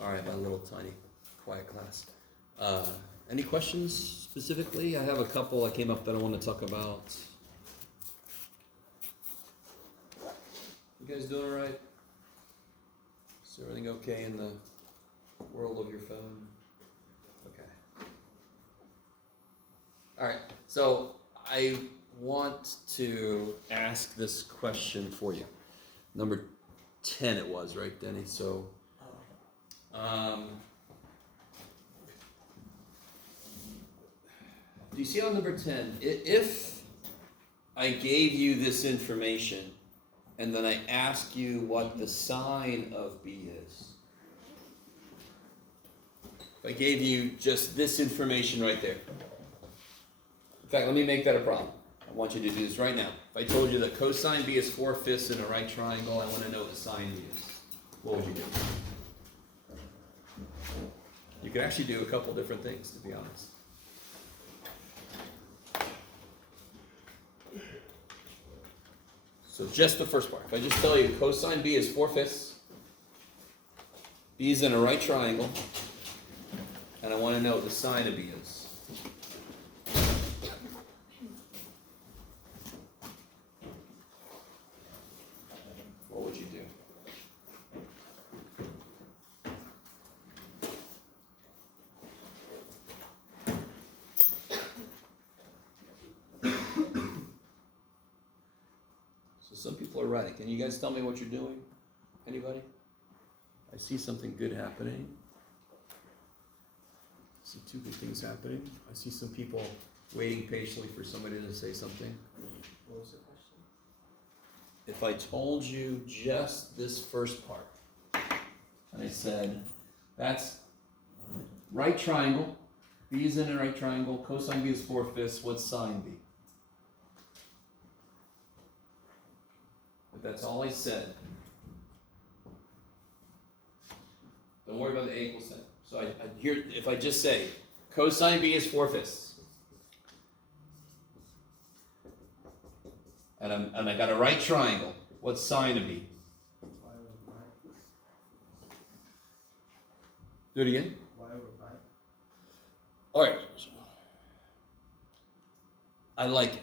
All right, my little tiny quiet class. Any questions specifically? I have a couple that came up that I want to talk about. You guys doing all right? Is everything okay in the world of your phone? Okay. All right, so I want to ask this question for you. Number 10 it was, right, Denny? So, do you see on number 10, if I gave you this information and then I ask you what the sign of B is? If I gave you just this information right there. In fact, let me make that a problem. I want you to do this right now. If I told you that cosine B is 4/5 in a right triangle, I want to know what the sine B is. What would you do? You could actually do a couple different things, to be honest. So just the first part. If I just tell you cosine B is 4/5, B is in a right triangle, and I want to know what the sine of B is. What would you do? So some people are writing. Can you guys tell me what you're doing? Anybody? I see something good happening. I see two good things happening. I see some people waiting patiently for somebody to say something. What was the question? If I told you just this first part, and I said, that's right triangle, B is in a right triangle, cosine B is 4/5, what's sine B? But that's all I said. Don't worry about the A equals 10. So I here, if I just say, cosine B is 4/5, and I got a right triangle, what's sine of B? Do it again. All right. I like it.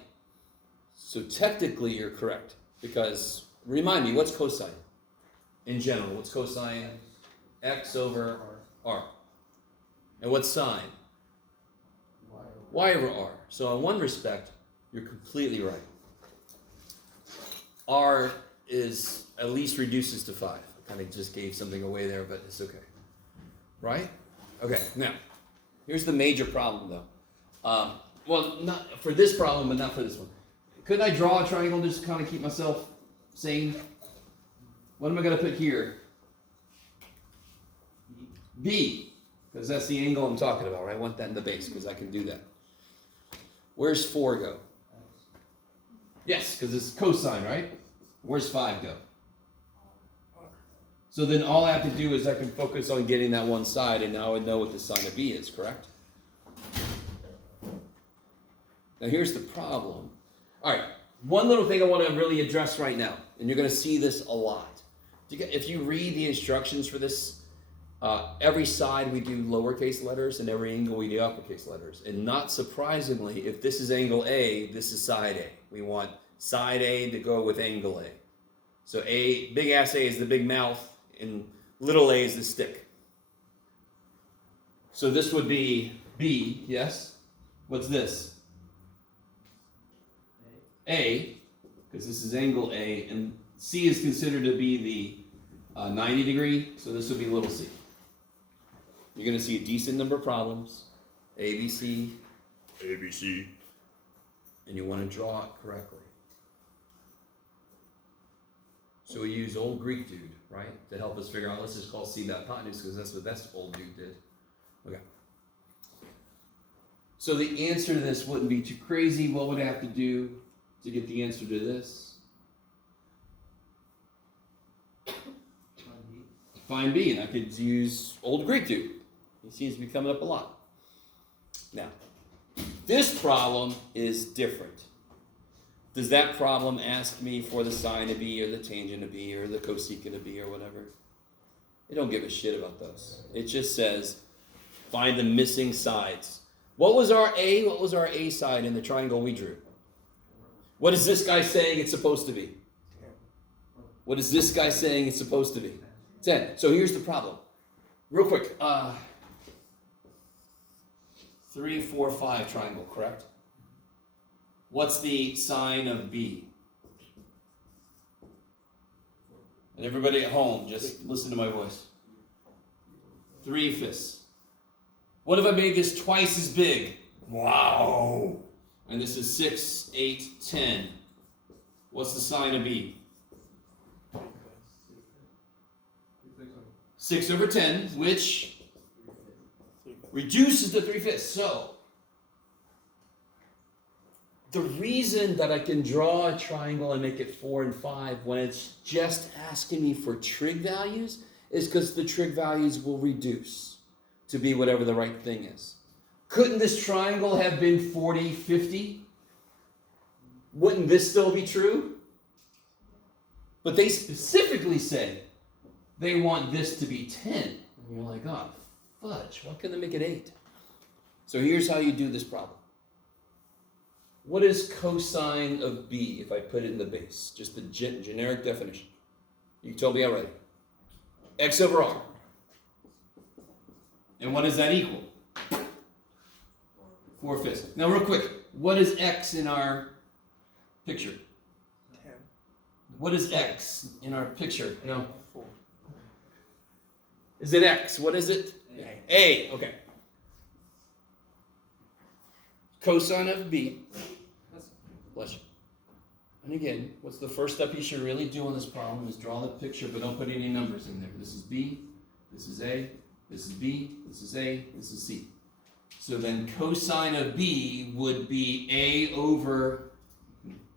So technically you're correct, because remind me, what's cosine? In general, what's cosine? X over R. And what's sine? Y over R. So in one respect, you're completely right. R is at least reduces to 5. I kind of just gave something away there, but it's okay. Right? Okay, now, here's the major problem though. Well, not for this problem, but not for this one. Couldn't I draw a triangle just to kind of keep myself sane? What am I going to put here? B, because that's the angle I'm talking about, right? I want that in the base because I can do that. Where's 4 go? Yes, because it's cosine, right? Where's 5 go? So then all I have to do is I can focus on getting that one side, and now I know what the sine of B is, correct? Now here's the problem. All right, one little thing I want to really address right now, and you're going to see this a lot. If you read the instructions for this, every side we do lowercase letters, and every angle we do uppercase letters. And not surprisingly, if this is angle A, this is side A. We want side A to go with angle A. So A, big ass A is the big mouth, and little a is the stick. So this would be B, yes? What's this? A, because this is angle A, and C is considered to be the 90 degree, so this would be little c. You're going to see a decent number of problems, A, B, C, A, B, C, and you want to draw it correctly. So we use old Greek dude, right, to help us figure out, let's just call C hypotenuse, because that's what that old dude did. Okay. So the answer to this wouldn't be too crazy. What would I have to do to get the answer to this? Find B, and I could use old Greek dude. He seems to be coming up a lot. Now, this problem is different. Does that problem ask me for the sine of B or the tangent of B or the cosecant of B or whatever? It don't give a shit about those. It just says, find the missing sides. What was our A? What was our A side in the triangle we drew? What is this guy saying it's supposed to be? What is this guy saying it's supposed to be? 10. So here's the problem. Real quick. 3, 4, 5 triangle, correct? What's the sign of B? And everybody at home, just listen to my voice. 3/5. What if I made this twice as big? Wow. And this is 6, 8, 10. What's the sign of B? 6/10, which reduces to 3/5. So, the reason that I can draw a triangle and make it 4 and 5 when it's just asking me for trig values is because the trig values will reduce to be whatever the right thing is. Couldn't this triangle have been 40, 50? Wouldn't this still be true? But they specifically say they want this to be 10. And you're like, oh, fudge, why can't they make it 8? So here's how you do this problem. What is cosine of B if I put it in the base? Just the generic definition. You can tell me already. X over R. And what does that equal? 4/5. Now real quick, what is X in our picture? 10. What is X in our picture? No. 4. Is it X? What is it? A. Okay. Cosine of B. Bless you. And again, what's the first step you should really do on this problem is draw the picture, but don't put any numbers in there. This is B, this is A, this is B, this is A, this is C. So then cosine of B would be A over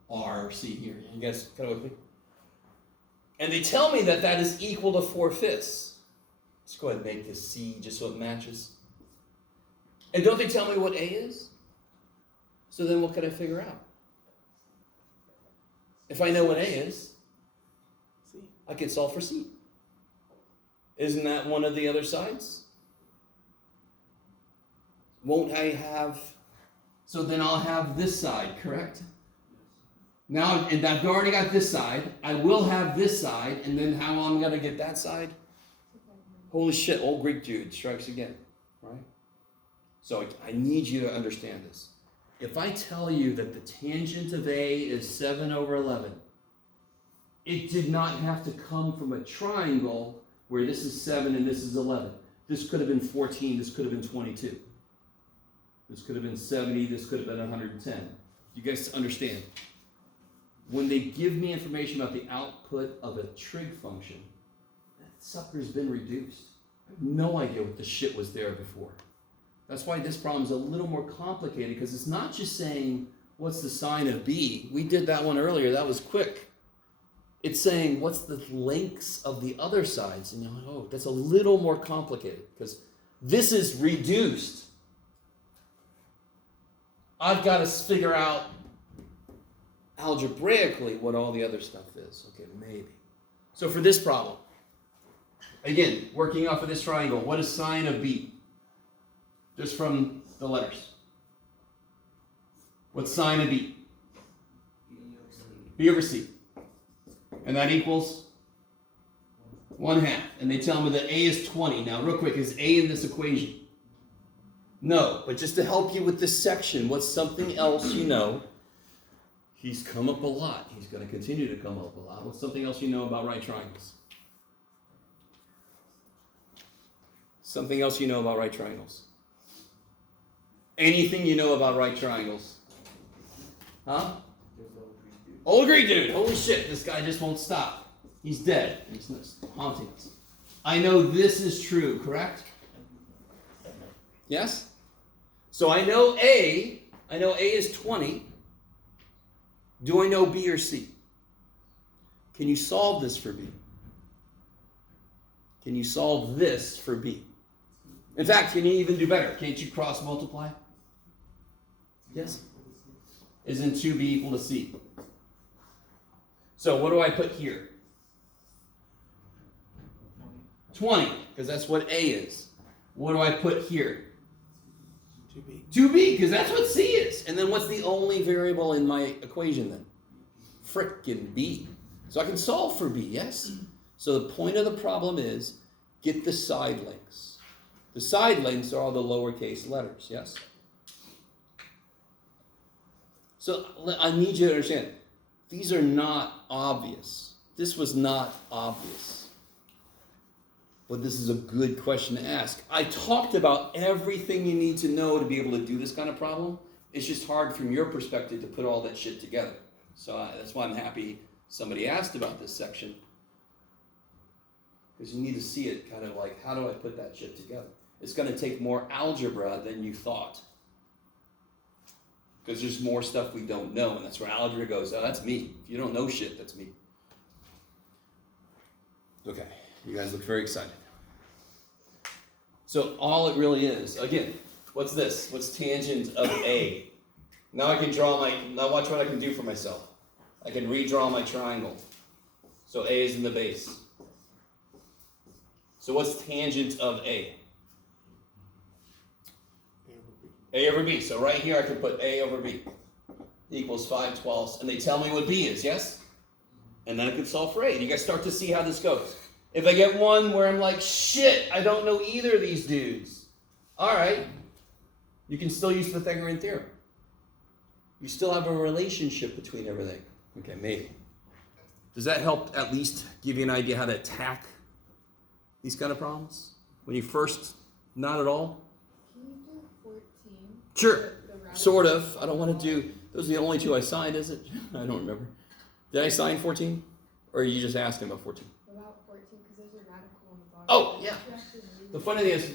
R, C here. You guys kind of with me? And they tell me that that is equal to 4/5. Let's go ahead and make this C just so it matches. And don't they tell me what A is? So then what can I figure out? If I know what A is, I can solve for C. Isn't that one of the other sides? Won't I have... So then I'll have this side, correct? Now, and I've already got this side. I will have this side, and then how I'm going to get that side? Holy shit, old Greek dude strikes again, right? So I need you to understand this. If I tell you that the tangent of A is 7/11, it did not have to come from a triangle where this is 7 and this is 11. This could have been 14, this could have been 22. This could have been 70, this could have been 110. You guys understand? When they give me information about the output of a trig function, that sucker's been reduced. I have no idea what the shit was there before. That's why this problem is a little more complicated, because it's not just saying, what's the sign of B? We did that one earlier. That was quick. It's saying, what's the lengths of the other sides? And you're like, oh, that's a little more complicated, because this is reduced. I've got to figure out algebraically what all the other stuff is. Okay, maybe. So for this problem, again, working off of this triangle, what is sine of B? Just from the letters. What's sine of B? B over C. And that equals 1/2. And they tell me that A is 20. Now, real quick, is A in this equation? No, but just to help you with this section, what's something else you know? He's come up a lot. He's going to continue to come up a lot. What's something else you know about right triangles? Something else you know about right triangles? Anything you know about right triangles? Huh? Old Greek dude. Holy shit, this guy just won't stop. He's dead. He's haunting us. I know this is true, correct? Yes? So I know A is 20. Do I know B or C? Can you solve this for B? Can you solve this for B? In fact, can you even do better? Can't you cross multiply? Yes? Isn't 2B equal to C? So what do I put here? 20, because that's what A is. What do I put here? 2b. 2b, because that's what C is. And then what's the only variable in my equation then? Frickin' B. So I can solve for B, yes? So the point of the problem is, get the side links. The side links are all the lowercase letters, yes? So I need you to understand, these are not obvious. This was not obvious. But this is a good question to ask. I talked about everything you need to know to be able to do this kind of problem. It's just hard from your perspective to put all that shit together. So that's why I'm happy somebody asked about this section. Because you need to see it kind of like, how do I put that shit together? It's going to take more algebra than you thought. Because there's more stuff we don't know, and that's where algebra goes, oh, that's me. If you don't know shit, that's me. Okay, you guys look very excited. So all it really is, again, what's this? What's tangent of A? Now I can draw now watch what I can do for myself. I can redraw my triangle. So A is in the base. So what's tangent of A? A over B. So right here I can put A over B equals 5/12, and they tell me what B is, yes? And then I can solve for A. You guys start to see how this goes. If I get one where I'm like, shit, I don't know either of these dudes. All right. You can still use the Pythagorean theorem. You still have a relationship between everything. Okay, maybe. Does that help at least give you an idea how to attack these kind of problems? When you first, not at all? Can you do 14? Sure, sort of. I don't want to do, those are the only two I signed, is it? I don't remember. Did I sign 14? Or are you just asking about 14? About 14, because there's a radical on the bottom. Oh, yeah. The funny thing is,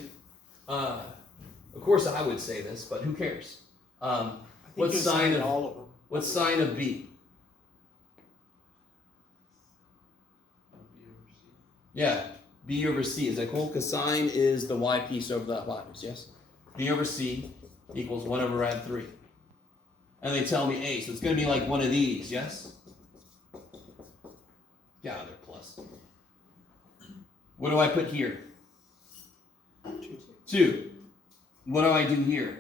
of course I would say this, but who cares? What sign of all of them? What sign of B? Yeah, B over C. Is that cool? Because sine is the y piece over the hypotenuse, yes? B over C equals 1 over rad 3. And they tell me A, so it's going to be like one of these, yes? Yeah, they're plus. What do I put here? 2. What do I do here?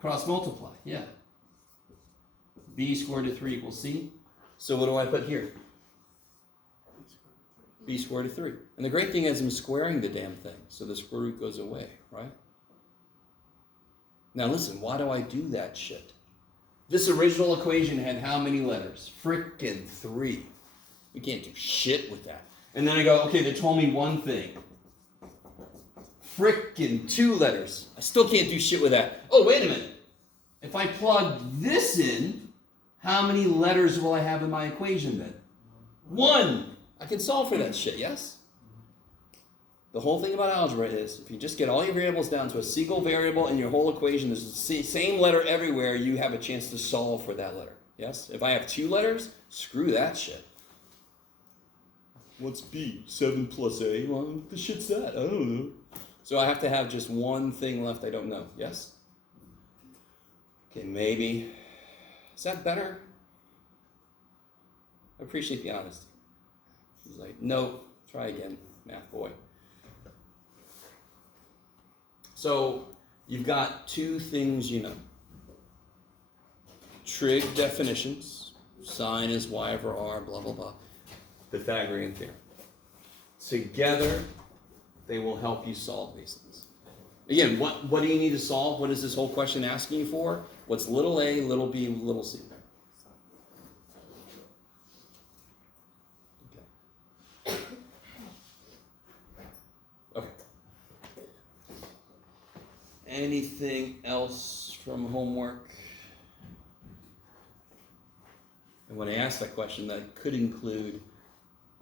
Cross multiply, yeah. B squared to 3 equals C. So what do I put here? B squared to 3. And the great thing is I'm squaring the damn thing, so the square root goes away, right? Now listen, why do I do that shit? This original equation had how many letters? Frickin' 3. We can't do shit with that. And then I go, okay, they told me one thing. Frickin' 2 letters. I still can't do shit with that. Oh, wait a minute. If I plug this in, how many letters will I have in my equation then? 1. I can solve for that shit, yes? The whole thing about algebra is, if you just get all your variables down to a single variable in your whole equation, there's the same letter everywhere, you have a chance to solve for that letter, yes? If I have 2 letters, screw that shit. What's B? 7 plus A? Well, what the shit's that? I don't know. So I have to have just one thing left I don't know, yes? Okay, maybe. Is that better? I appreciate the honesty. He's like, no, try again, math boy. So you've got 2 things you know. Trig definitions, sine is y over r, blah, blah, blah. Pythagorean theorem. Together, they will help you solve these things. Again, what do you need to solve? What is this whole question asking you for? What's little a, little b, little c? Okay. Anything else from homework? And when I asked that question, that could include,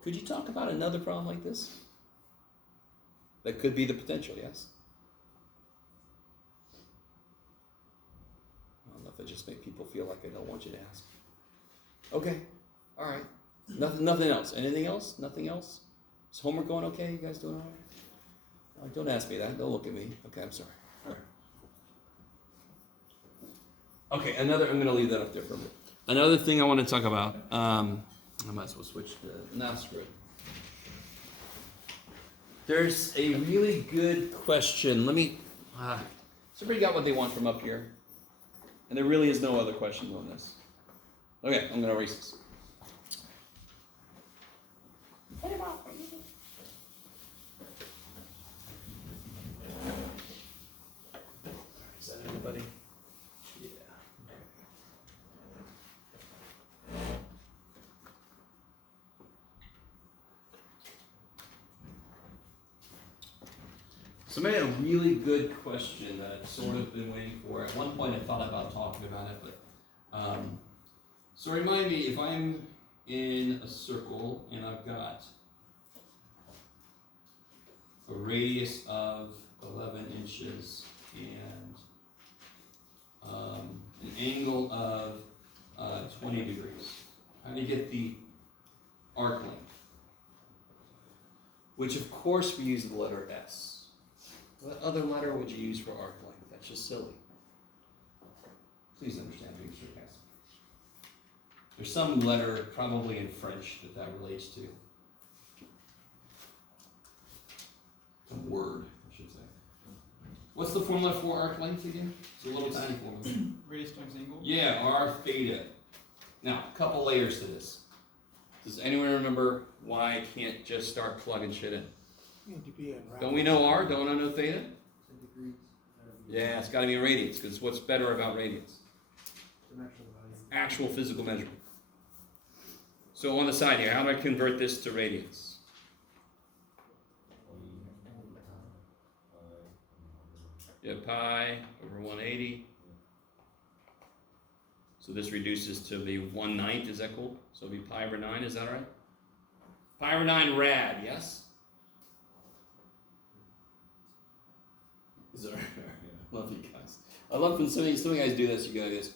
could you talk about another problem like this? That could be the potential, yes? I don't know if I just make people feel like I don't want you to ask. Okay, all right. Nothing else. Anything else? Nothing else? Is homework going okay? You guys doing all right? Don't ask me that. Don't look at me. Okay, I'm sorry. All right. Okay, I'm going to leave that up there for a minute. Another thing I want to talk about, I might as well switch to, nah, screw it. There's a really good question. Let me. Somebody got what they want from up here? And there really is no other questions on this. Okay, I'm going to erase this. Is that everybody? Yeah. Somebody had a really good question that I've sort of been waiting for. At one point I thought about talking about it, but so remind me, if I'm in a circle and I've got a radius of 11 inches and an angle of 20 degrees, how do you get the arc length? Which of course we use the letter S. What other letter would you use for arc length? That's just silly. Please understand being sarcastic. There's some letter, probably in French, that relates to. A word, I should say. What's the formula for arc length again? It's a little tiny formula. Radius times angle? Yeah, r theta. Now, a couple layers to this. Does anyone remember why I can't just start plugging shit in? Don't we know r? Don't I know theta? Yeah, it's got to be radians, because what's better about radians? Actual physical measurement. So on the side here, how do I convert this to radians? You have pi over 180. So this reduces to the 1/9, is that cool? So it'll be pi over 9, is that right? Pi over 9 rad, yes? Is that right? I love you guys. I love when some guys do this, you guys.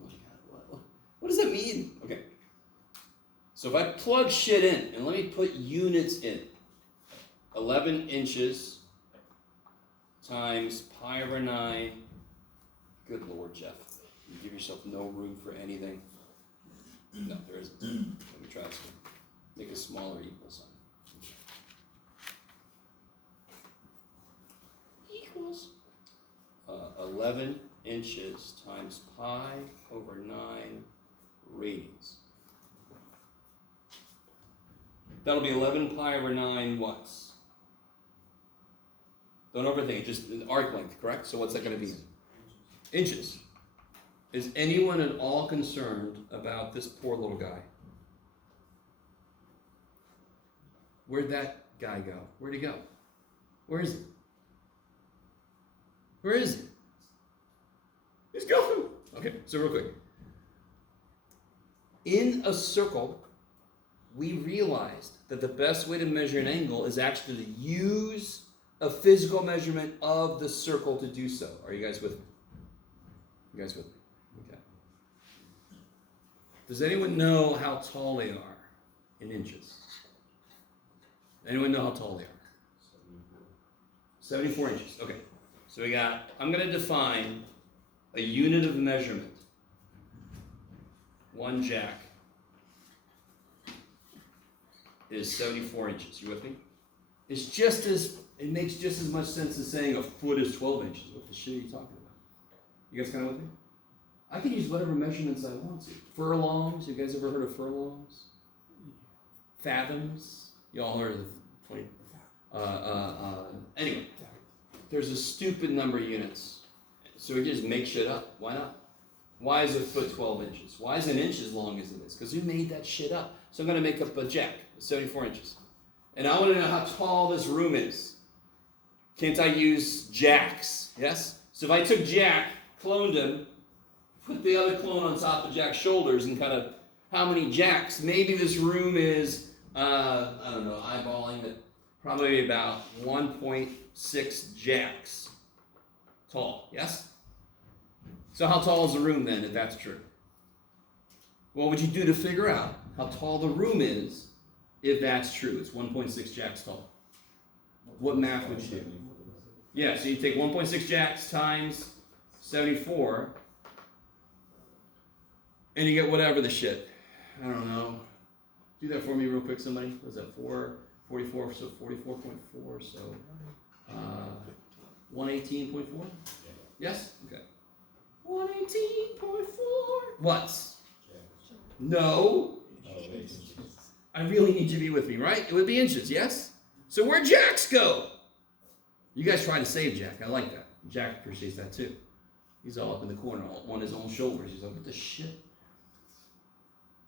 Oh my God, what does that mean? Okay. So if I plug shit in, and let me put units in. 11 inches times pi over 9. Good Lord, Jeff. You give yourself no room for anything. No, there isn't. Let me try this one. Make a smaller equal sign. Equals 11 inches times pi over 9 radians. That'll be 11 pi over 9 what's? Don't overthink it, just an arc length, correct? So what's that going to be? Inches. Is anyone at all concerned about this poor little guy? Where'd that guy go? Where'd he go? Where is he? Where is he? He's gone. Okay, so real quick. In a circle, we realized that the best way to measure an angle is actually to use a physical measurement of the circle to do so. Are you guys with me? You guys with me? Okay. Does anyone know how tall they are in inches? Anyone know how tall they are? 74 inches. Okay. So we got, I'm going to define a unit of measurement. 1 jack is 74 inches. You with me? It's just as, it makes just as much sense as saying a foot is 12 inches. What the shit are you talking about? You guys kind of with me? I can use whatever measurements I want to. Furlongs. You guys ever heard of furlongs? Fathoms. You all heard of 20. Anyway, there's a stupid number of units. So we just make shit up. Why not? Why is a foot 12 inches? Why is an inch as long as it is? Because we made that shit up. So I'm going to make up a jack, 74 inches. And I want to know how tall this room is. Can't I use jacks? Yes? So if I took Jack, cloned him, put the other clone on top of Jack's shoulders and kind of how many jacks? Maybe this room is, I don't know, eyeballing it, probably about 1.6 jacks tall. Yes? So how tall is the room then, if that's true? What would you do to figure out how tall the room is if that's true? It's 1.6 jacks tall. What math would you do? Yeah, so you take 1.6 jacks times 74, and you get whatever the shit. I don't know. Do that for me real quick, somebody. Was that 4 44, so 44.4, so 118.4? Yes? Okay. 118.4. What? No. I really need you to be with me, right? It would be inches, yes? So where'd Jax go? You guys trying to save Jack. I like that. Jack appreciates that too. He's all up in the corner, all on his own shoulders. He's like, what the shit?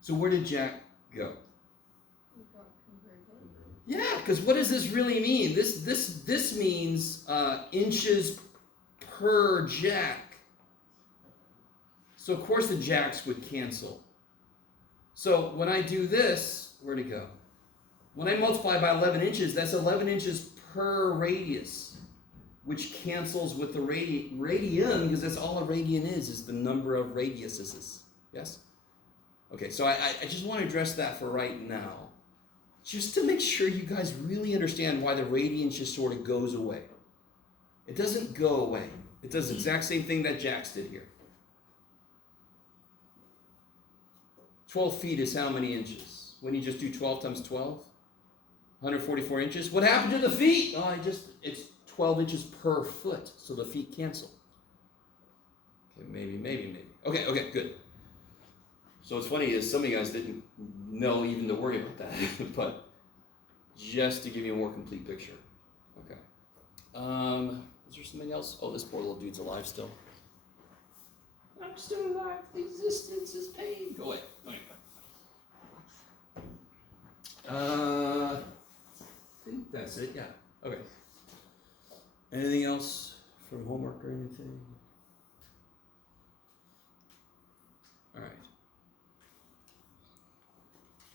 So where did Jack go? Yeah, because what does this really mean? This means inches per Jack. So of course the Jacks would cancel. So when I do this, where'd it go? When I multiply by 11 inches, that's 11 inches per radius, which cancels with the radian, because that's all a radian is the number of radiuses. Yes? Okay, so I just want to address that for right now, just to make sure you guys really understand why the radian just sort of goes away. It doesn't go away. It does the exact same thing that Jax did here. 12 feet is how many inches? When you just do 12 times 12? 144 inches. What happened to the feet? Oh, it's 12 inches per foot, so the feet cancel. Okay, maybe. Okay, good. So what's funny is some of you guys didn't know even to worry about that, but just to give you a more complete picture. Okay. Is there something else? Oh, this poor little dude's alive still. I'm still alive. Existence is pain. Go away. I think that's it. Yeah. Okay. Anything else from homework or anything? All right.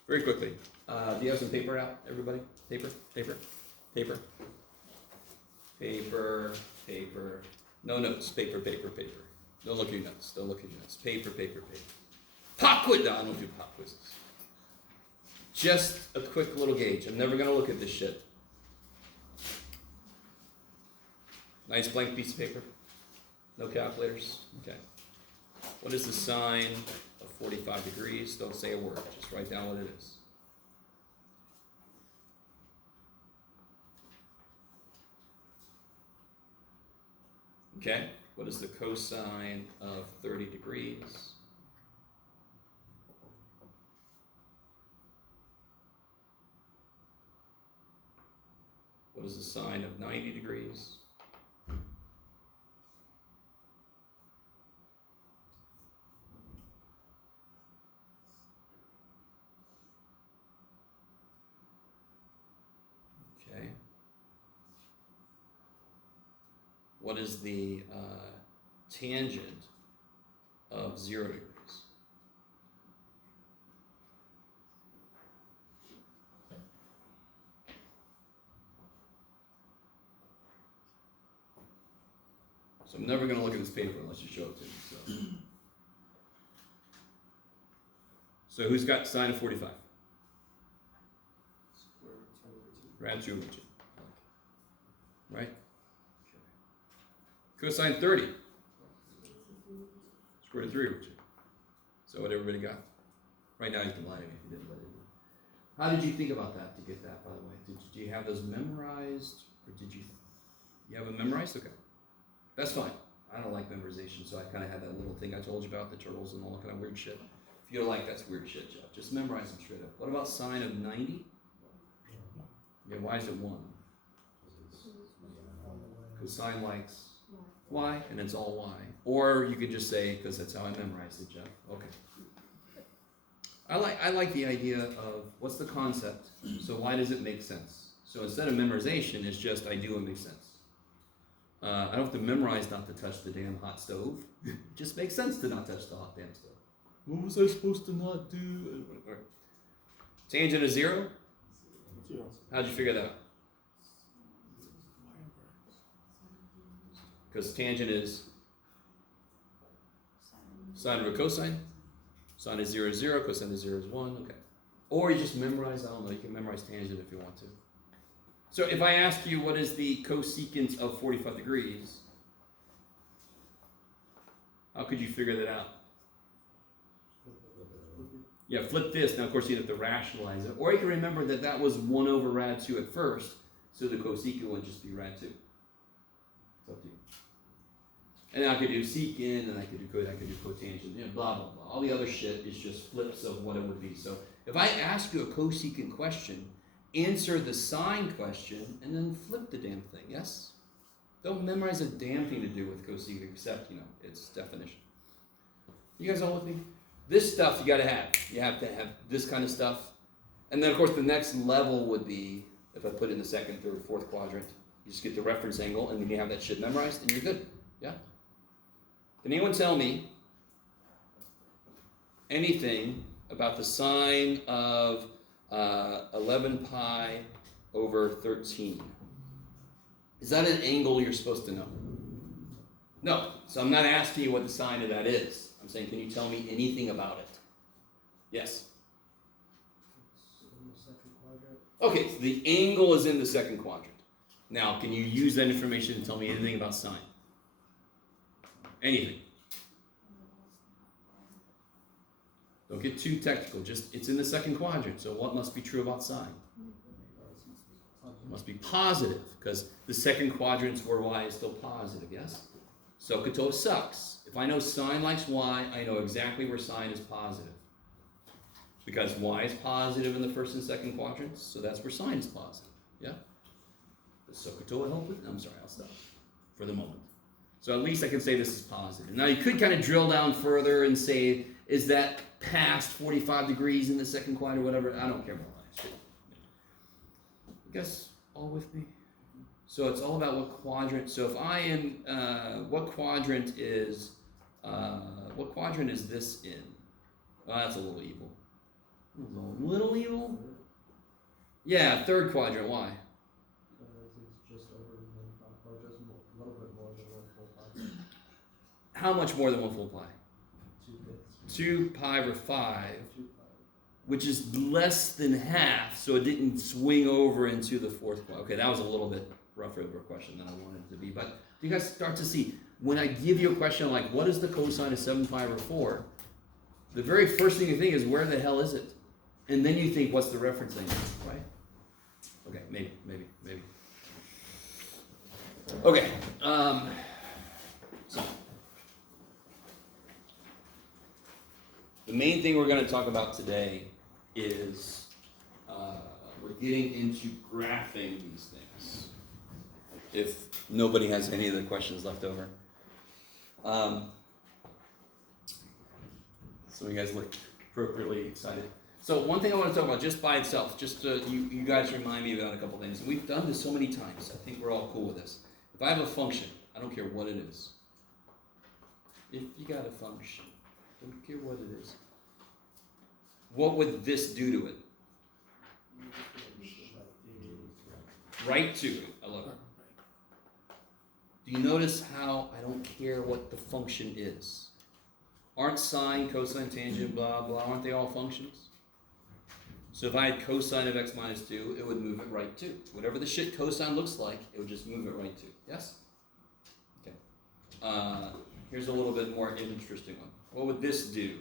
Very quickly. Do you have some paper out, everybody? Paper. No notes. Paper. Don't look at your notes. Paper. Pop quiz. No, I don't do pop quizzes. Just a quick little gauge. I'm never going to look at this shit. Nice blank piece of paper. No calculators. Okay. What is the sine of 45 degrees? Don't say a word. Just write down what it is. Okay. What is the cosine of 30 degrees? What is the sine of 90 degrees? Okay. What is the tangent of 0 degrees? So I'm never going to look at this paper unless you show it to me. So who's got sine of 45? Round 2 over 2. Right? Cosine 30. Square root of 3 over 2. So what everybody got? Right now you can lie to me if you didn't let it. How did you think about that to get that, by the way? Did you have those memorized? Or did you have them memorized? Okay. That's fine. I don't like memorization, so I kind of had that little thing I told you about, the turtles and all that kind of weird shit. If you don't like, that's weird shit, Jeff. Just memorize them straight up. What about sine of 90? Yeah, why is it 1? Because sine likes y, and it's all y. Or you could just say, because that's how I memorized it, Jeff. Okay. I like the idea of what's the concept, so why does it make sense? So instead of memorization, it's just I do what makes sense. I don't have to memorize not to touch the damn hot stove. It just makes sense to not touch the hot damn stove. What was I supposed to not do? Tangent of 0? 0. How'd you figure that out? Because tangent is sine over cosine. Sine is 0 is 0, cosine is 0 is 1. Okay. Or you just memorize, I don't know, you can memorize tangent if you want to. So if I ask you what is the cosecant of 45 degrees, how could you figure that out? Yeah, flip this. Now, of course, you'd have to rationalize it. Or you can remember that that was 1 over rad 2 at first, so the cosecant would just be rad 2. It's up to you. And then I could do secant, and I could do cotangent, you know, blah, blah, blah. All the other shit is just flips of what it would be. So if I ask you a cosecant question, answer the sine question, and then flip the damn thing, yes? Don't memorize a damn thing to do with cosecant except, you know, its definition. You guys all with me? This stuff you gotta have. You have to have this kind of stuff. And then, of course, the next level would be, if I put it in the second, third, fourth quadrant, you just get the reference angle, and then you have that shit memorized, and you're good. Yeah? Can anyone tell me anything about the sine of 11 pi over 13? Is that an angle you're supposed to know? No. So I'm not asking you what the sine of that is. I'm saying, can you tell me anything about it? Yes? It's in the second quadrant. Okay, so the angle is in the second quadrant. Now, can you use that information to tell me anything about sine? Anything. Don't get too technical. Just, it's in the second quadrant, so what must be true about sine? It must be positive, because the second quadrant's where y is still positive, yes? SOHCAHTOA sucks. If I know sine likes y, I know exactly where sine is positive. Because y is positive in the first and second quadrants, so that's where sine is positive, yeah? Does SOHCAHTOA help with it? I'm sorry, I'll stop for the moment. So at least I can say this is positive. Now you could kind of drill down further and say, is that past 45 degrees in the second quadrant, whatever? I don't care about that shit. You guys all with me? So it's all about what quadrant. So if I am, what quadrant is this in? Well, that's a little evil. A little evil? Yeah, third quadrant. Why? It's just over or just a little bit more than 1 full pi. How much more than 1 full pi? 2 bits. 2 pi over 5, 2 pi. which is less than half, so it didn't swing over into the fourth quadrant. Okay, that was a little bit rougher of a question than I wanted it to be, but you guys start to see, when I give you a question like, what is the cosine of 7 pi over 4, the very first thing you think is, where the hell is it? And then you think, what's the reference angle, right? Okay, maybe. Okay, so the main thing we're going to talk about today is we're getting into graphing these things. If nobody has any other questions left over. So you guys look appropriately excited. So one thing I want to talk about just by itself, just you guys remind me about a couple things. And we've done this so many times. I think we're all cool with this. If I have a function, I don't care what it is. If you got a function, don't care what it is. What would this do to it? Right to it. I love it. Do you notice how I don't care what the function is? Aren't sine, cosine, tangent, blah, blah, aren't they all functions? So if I had cosine of x minus 2, it would move it right to. Whatever the shit cosine looks like, it would just move it right to. Yes? Okay. Here's a little bit more interesting one. What would this do?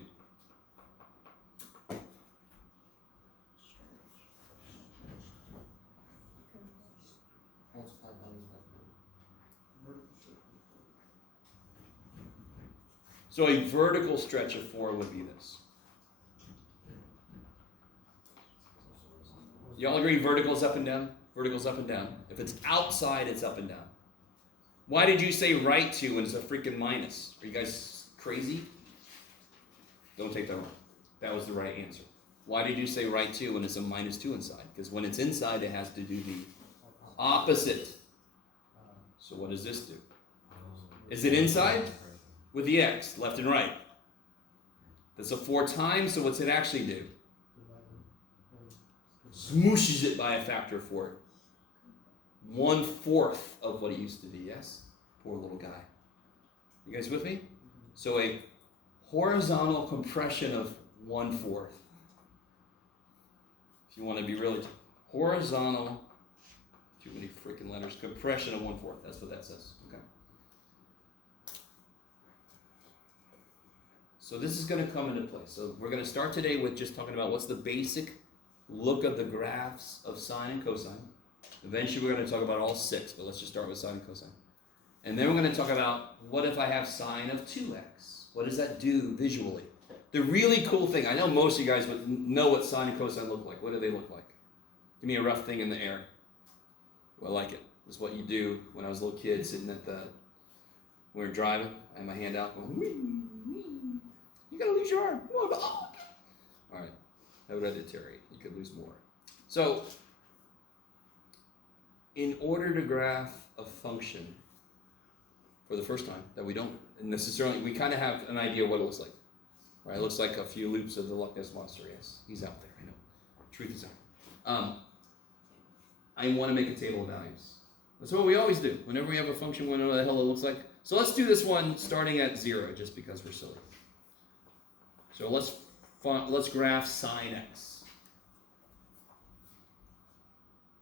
So a vertical stretch of 4 would be this. Y'all agree vertical's up and down? Vertical's up and down. If it's outside, it's up and down. Why did you say right to when it's a freaking minus? Are you guys crazy? Don't take that wrong. That was the right answer. Why did you say right to when it's a minus 2 inside? Because when it's inside, it has to do the opposite. So what does this do? Is it inside? With the x, left and right. That's a 4 times, so what's it actually do? Smooshes it by a factor of 4. 1/4 of what it used to be, yes? Poor little guy. You guys with me? So a horizontal compression of 1/4. If you want to be really horizontal, too many freaking letters, compression of 1/4. That's what that says. Okay. So this is going to come into play. So we're going to start today with just talking about what's the basic look of the graphs of sine and cosine. Eventually we're going to talk about all 6, but let's just start with sine and cosine. And then we're going to talk about what if I have sine of 2x? What does that do visually? The really cool thing, I know most of you guys would know what sine and cosine look like. What do they look like? Give me a rough thing in the air. Well, I like it. It's what you do when I was a little kid sitting at the, we were driving, I had my hand out going, wee, wee. You gotta lose your arm. Oh. All right, hereditary, you could lose more. So, in order to graph a function for the first time that we don't necessarily, we kind of have an idea what it looks like. Right, it looks like a few loops of the Loch Ness Monster, yes. He's out there, I know. Truth is out. I want to make a table of values. That's what we always do. Whenever we have a function, we want to know what the hell it looks like. So let's do this one starting at 0, just because we're silly. So let's graph sine x.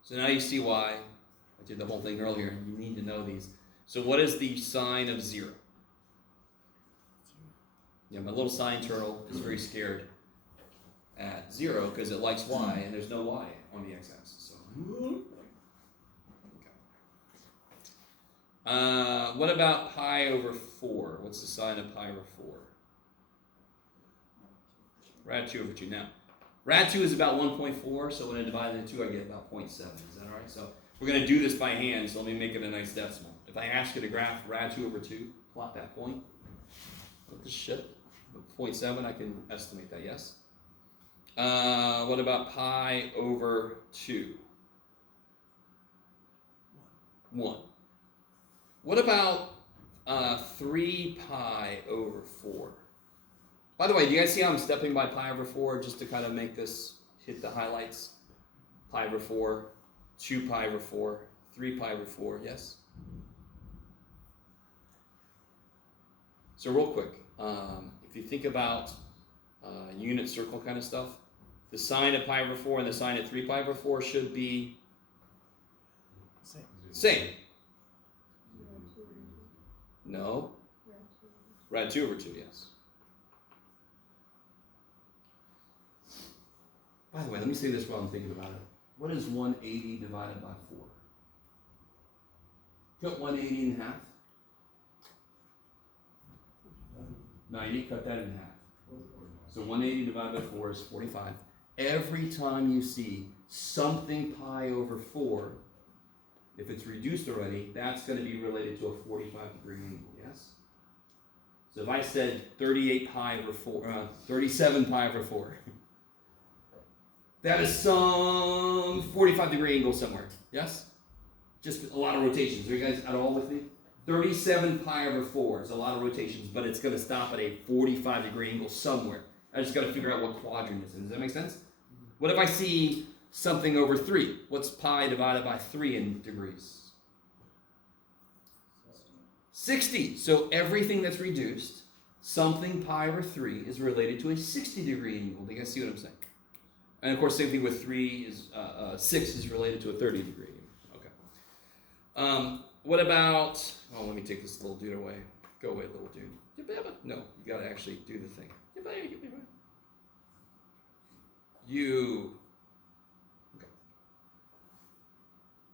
So now you see why I did the whole thing earlier. You need to know these. So what is the sine of 0? Yeah, my little sine turtle is very scared at 0 because it likes y, and there's no y on the x-axis. So, okay. What about pi over 4? What's the sine of pi over 4? Rad 2 over 2. Now, rad 2 is about 1.4, so when I divide it into 2, I get about 0.7. Is that all right? So we're going to do this by hand, so let me make it a nice decimal. If I ask you to graph rad 2 over 2, plot that point. What the shit? 0.7, I can estimate that, yes? What about pi over 2? 1. What about 3 pi over 4? By the way, do you guys see how I'm stepping by pi over 4 just to kind of make this hit the highlights? Pi over 4, 2 pi over 4, 3 pi over 4, yes? So real quick, if you think about unit circle kind of stuff, the sine of pi over 4 and the sine of 3 pi over 4 should be same. No. Rad 2 over 2, yes. By the way, let me say this while I'm thinking about it. What is 180 divided by 4? Cut 180 in half. 90, cut that in half. So 180 divided by 4 is 45. Every time you see something pi over 4, if it's reduced already, that's going to be related to a 45-degree angle, yes? So if I said 38 pi over 4, 37 pi over 4, that is some 45-degree angle somewhere, yes? Just a lot of rotations. Are you guys at all with me? 37 pi over 4 is a lot of rotations, but it's going to stop at a 45-degree angle somewhere. I just got to figure out what quadrant it's in. Does that make sense? What if I see something over 3? What's pi divided by 3 in degrees? 60. So everything that's reduced, something pi over 3 is related to a 60-degree angle. Do you guys see what I'm saying? And of course, same thing with 6 is related to a 30-degree angle. Okay. What about, oh, let me take this little dude away. Go away, little dude. No, you got to actually do the thing. You. Okay.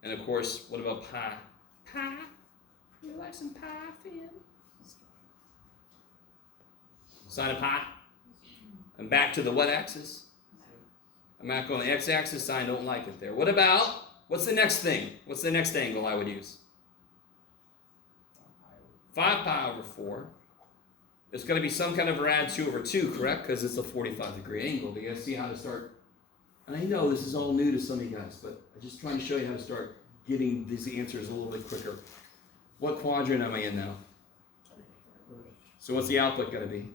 And of course, what about pi? Pi? You like some pie, Finn? Sine of pi? I'm back to the what axis? I'm back on the x-axis. I don't like it there. What about, what's the next thing? What's the next angle I would use? 5 pi over 4. It's going to be some kind of rad 2 over 2, correct? Because it's a 45-degree angle. Do you guys see how to start? And I know this is all new to some of you guys, but I'm just trying to show you how to start getting these answers a little bit quicker. What quadrant am I in now? So what's the output going to be?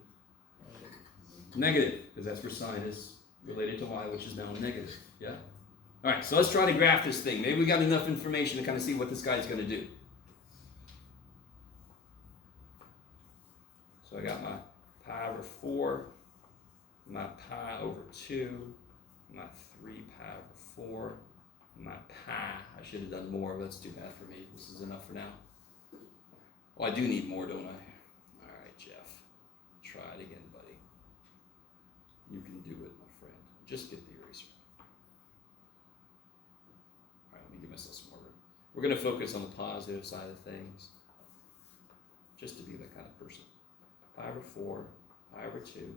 Negative, because that's where sine is related to y, which is now negative. Yeah? All right, so let's try to graph this thing. Maybe we got enough information to kind of see what this guy's going to do. So I got my pi over 4, my pi over 2, my 3 pi over 4, my pi. I should have done more, but let's do that for me. This is enough for now. Well, I do need more, don't I? All right, Jeff. Try it again, buddy. Just get the eraser. All right, let me give myself some more room. We're going to focus on the positive side of things, just to be that kind of person. Pi over 4, pi over 2,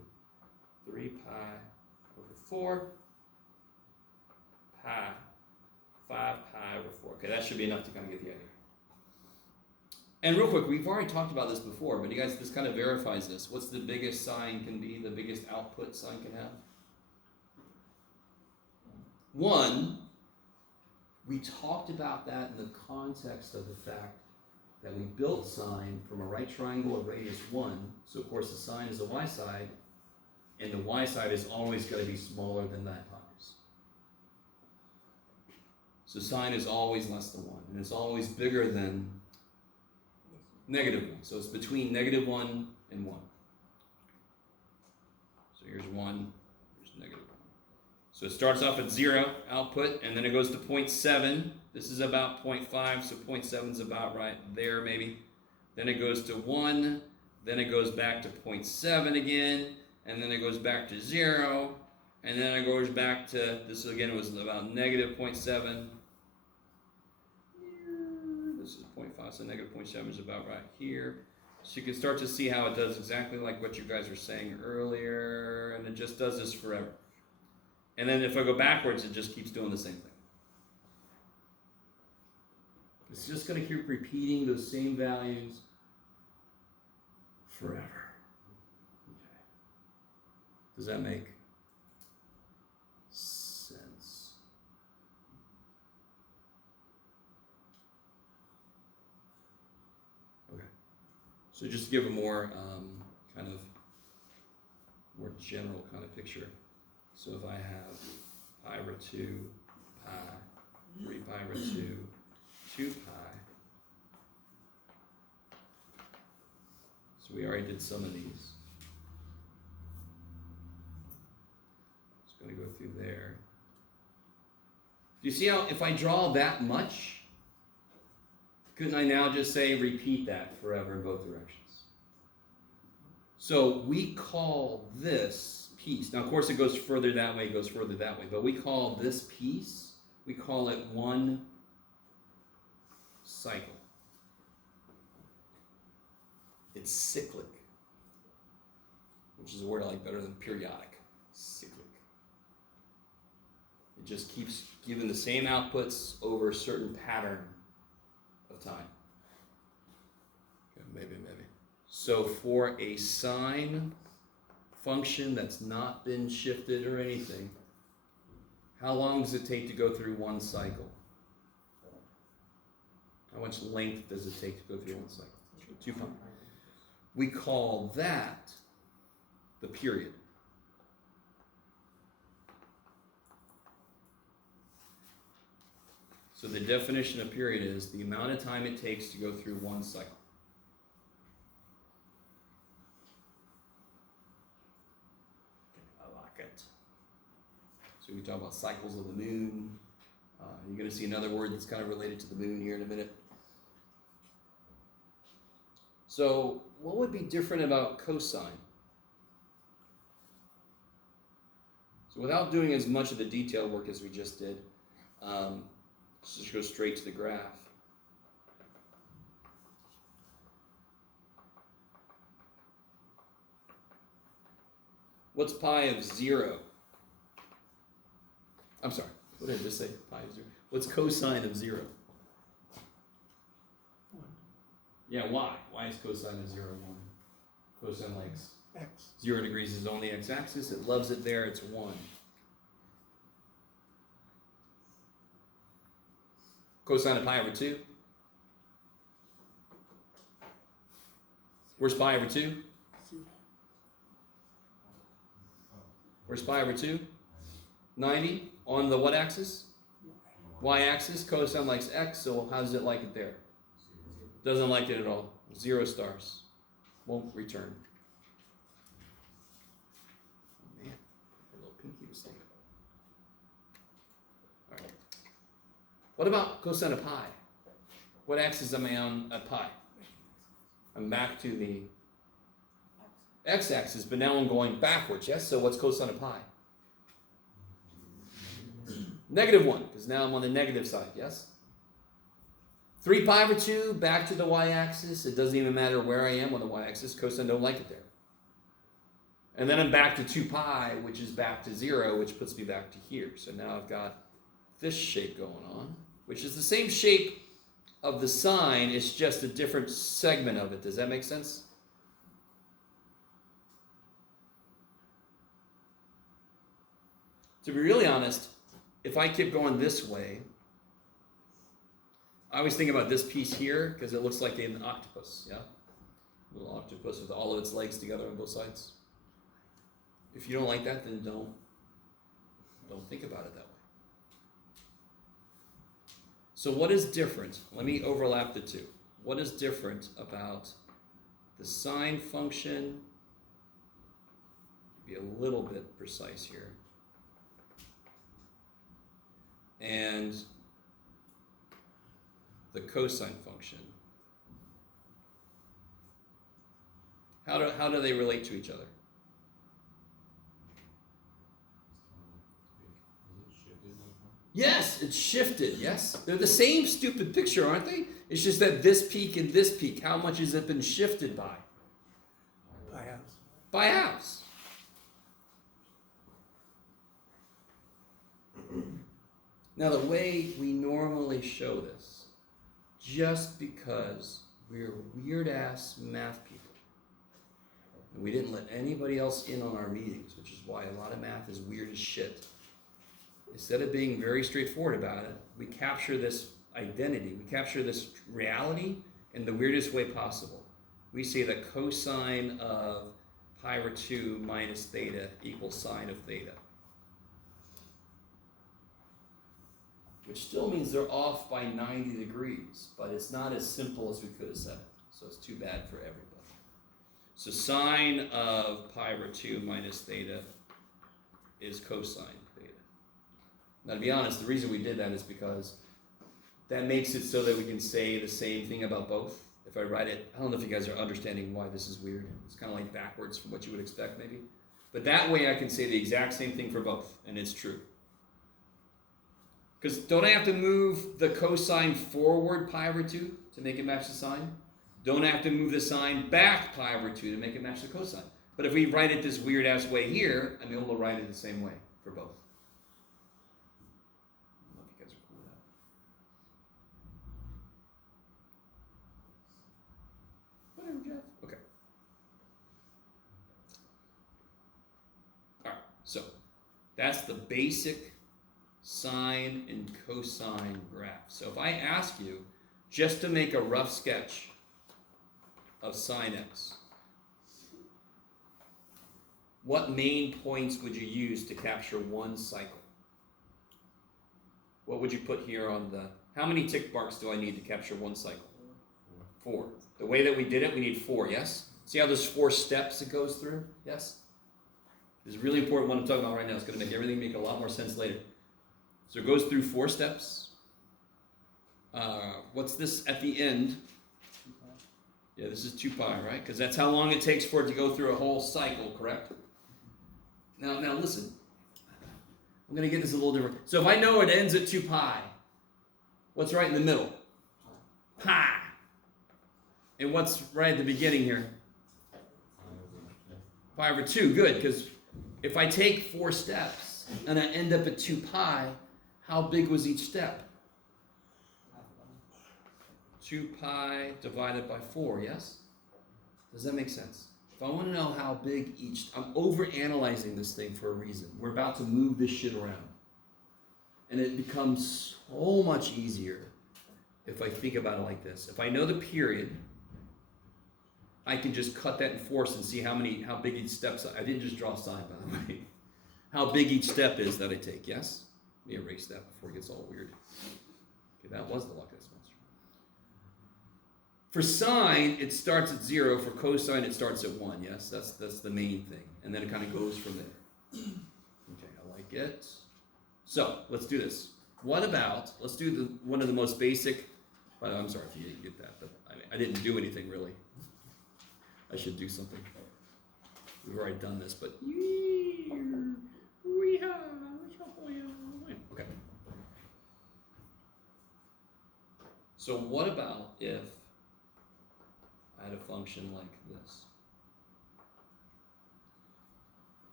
3 pi over 4, pi, 5 pi over 4. Okay, that should be enough to kind of get the idea. And real quick, we've already talked about this before, but you guys, this kind of verifies this. What's the biggest sine can be, the biggest output sine can have? 1, we talked about that in the context of the fact that we built sine from a right triangle of radius 1, so of course the sine is the y side, and the y side is always going to be smaller than that hypotenuse. So sine is always less than 1, and it's always bigger than negative 1. So it's between negative 1 and 1. So here's 1, here's negative 1. So it starts off at 0 output, and then it goes to 0.7. This is about 0.5, so 0.7 is about right there maybe. Then it goes to 1, then it goes back to 0.7 again, and then it goes back to 0, and then it goes back to, this again was about negative 0.7. This is 0.5, so negative 0.7 is about right here. So you can start to see how it does exactly like what you guys were saying earlier, and it just does this forever. And then if I go backwards, it just keeps doing the same thing. It's just going to keep repeating those same values forever. Okay. Does that make sense? Okay. So just to give a more kind of more general kind of picture. So if I have pi over 2, pi, 3 pi over 2, 2 pi. So we already did some of these. Just going to go through there. Do you see how if I draw that much, couldn't I now just say repeat that forever in both directions? So we call this piece, now of course it goes further that way, it goes further that way, but we call this piece, we call it one cycle. It's cyclic, which is a word I like better than periodic. Cyclic. It just keeps giving the same outputs over a certain pattern of time. Okay, maybe. So for a sine function that's not been shifted or anything, how long does it take to go through one cycle? How much length does it take to go through one cycle? 2 pi. We call that the period. So the definition of period is the amount of time it takes to go through one cycle. I like it. So we talk about cycles of the moon. You're going to see another word that's kind of related to the moon here in a minute. So what would be different about cosine? So without doing as much of the detail work as we just did, let's just go straight to the graph. What's pi of 0? I'm sorry, what did I just say? Pi of 0. What's cosine of 0? 1. Yeah, why? Why is cosine of 0 1? Cosine likes X. 0 degrees is on the x-axis. It loves it there. It's 1. Cosine of pi over 2. Where's pi over 2? Where's pi over 2? 90. On the what axis? Y-axis. Cosine likes x, so how does it like it there? Doesn't like it at all. 0 stars. Won't return. Oh man, a little pinky mistake. All right. What about cosine of pi? What axis am I on at pi? I'm back to the x-axis, but now I'm going backwards, yes? So what's cosine of pi? Negative 1, because now I'm on the negative side, yes? 3 pi over 2, back to the y-axis. It doesn't even matter where I am on the y-axis. Cosine don't like it there. And then I'm back to 2 pi, which is back to 0, which puts me back to here. So now I've got this shape going on, which is the same shape of the sine. It's just a different segment of it. Does that make sense? To be really honest, if I keep going this way, I always think about this piece here because it looks like an octopus, yeah? A little octopus with all of its legs together on both sides. If you don't like that, then don't think about it that way. So what is different? Let me overlap the two. What is different about the sine function? Be a little bit precise here. And the cosine function. How do they relate to each other? Yes, it's shifted, yes. They're the same stupid picture, aren't they? It's just that this peak and this peak, how much has it been shifted by? By halves. By halves. Now, the way we normally show this, just because we're weird-ass math people, and we didn't let anybody else in on our meetings, which is why a lot of math is weird as shit. Instead of being very straightforward about it, we capture this identity, we capture this reality in the weirdest way possible. We say that cosine of pi over 2 minus theta equals sine of theta. Which still means they're off by 90 degrees, but it's not as simple as we could have said it. So it's too bad for everybody. So sine of pi over 2 minus theta is cosine theta. Now, to be honest, the reason we did that is because that makes it so that we can say the same thing about both. If I write it, I don't know if you guys are understanding why this is weird. It's kind of like backwards from what you would expect, maybe. But that way I can say the exact same thing for both, and it's true. Because don't I have to move the cosine forward pi over 2 to make it match the sine? Don't I have to move the sine back pi over 2 to make it match the cosine? But if we write it this weird-ass way here, I'm able to write it the same way for both. I don't know if you guys are cool with that. Whatever, Jeff. Okay. All right, so that's the basic sine and cosine graph. So if I ask you just to make a rough sketch of sine x, what main points would you use to capture one cycle? What would you put here on the, how many tick marks do I need to capture one cycle? 4. The way that we did it, we need 4, yes? See how there's 4 steps it goes through? Yes? This is really important what I'm talking about right now. It's going to make everything make a lot more sense later. So it goes through 4 steps. What's this at the end? Yeah, this is 2 pi, right? Because that's how long it takes for it to go through a whole cycle, correct? Now listen. I'm going to get this a little different. So if I know it ends at 2 pi, what's right in the middle? Pi. And what's right at the beginning here? Pi over 2. Good, because if I take 4 steps and I end up at 2 pi, how big was each step? 2 pi divided by 4, yes? Does that make sense? If I want to know how big each, I'm overanalyzing this thing for a reason. We're about to move this shit around. And it becomes so much easier if I think about it like this. If I know the period, I can just cut that in force and see how big each step is. I didn't just draw a sign, by the way. How big each step is that I take, yes? Let me erase that before it gets all weird. Okay, that was the Loch Ness Monster. For sine, it starts at 0. For cosine, it starts at 1, yes? That's the main thing. And then it kind of goes from there. Okay, I like it. So, let's do this. What about, let's do one of the most basic, well, I'm sorry if you didn't get that, but I didn't do anything really. I should do something. We've already done this, but okay. So what about if I had a function like this?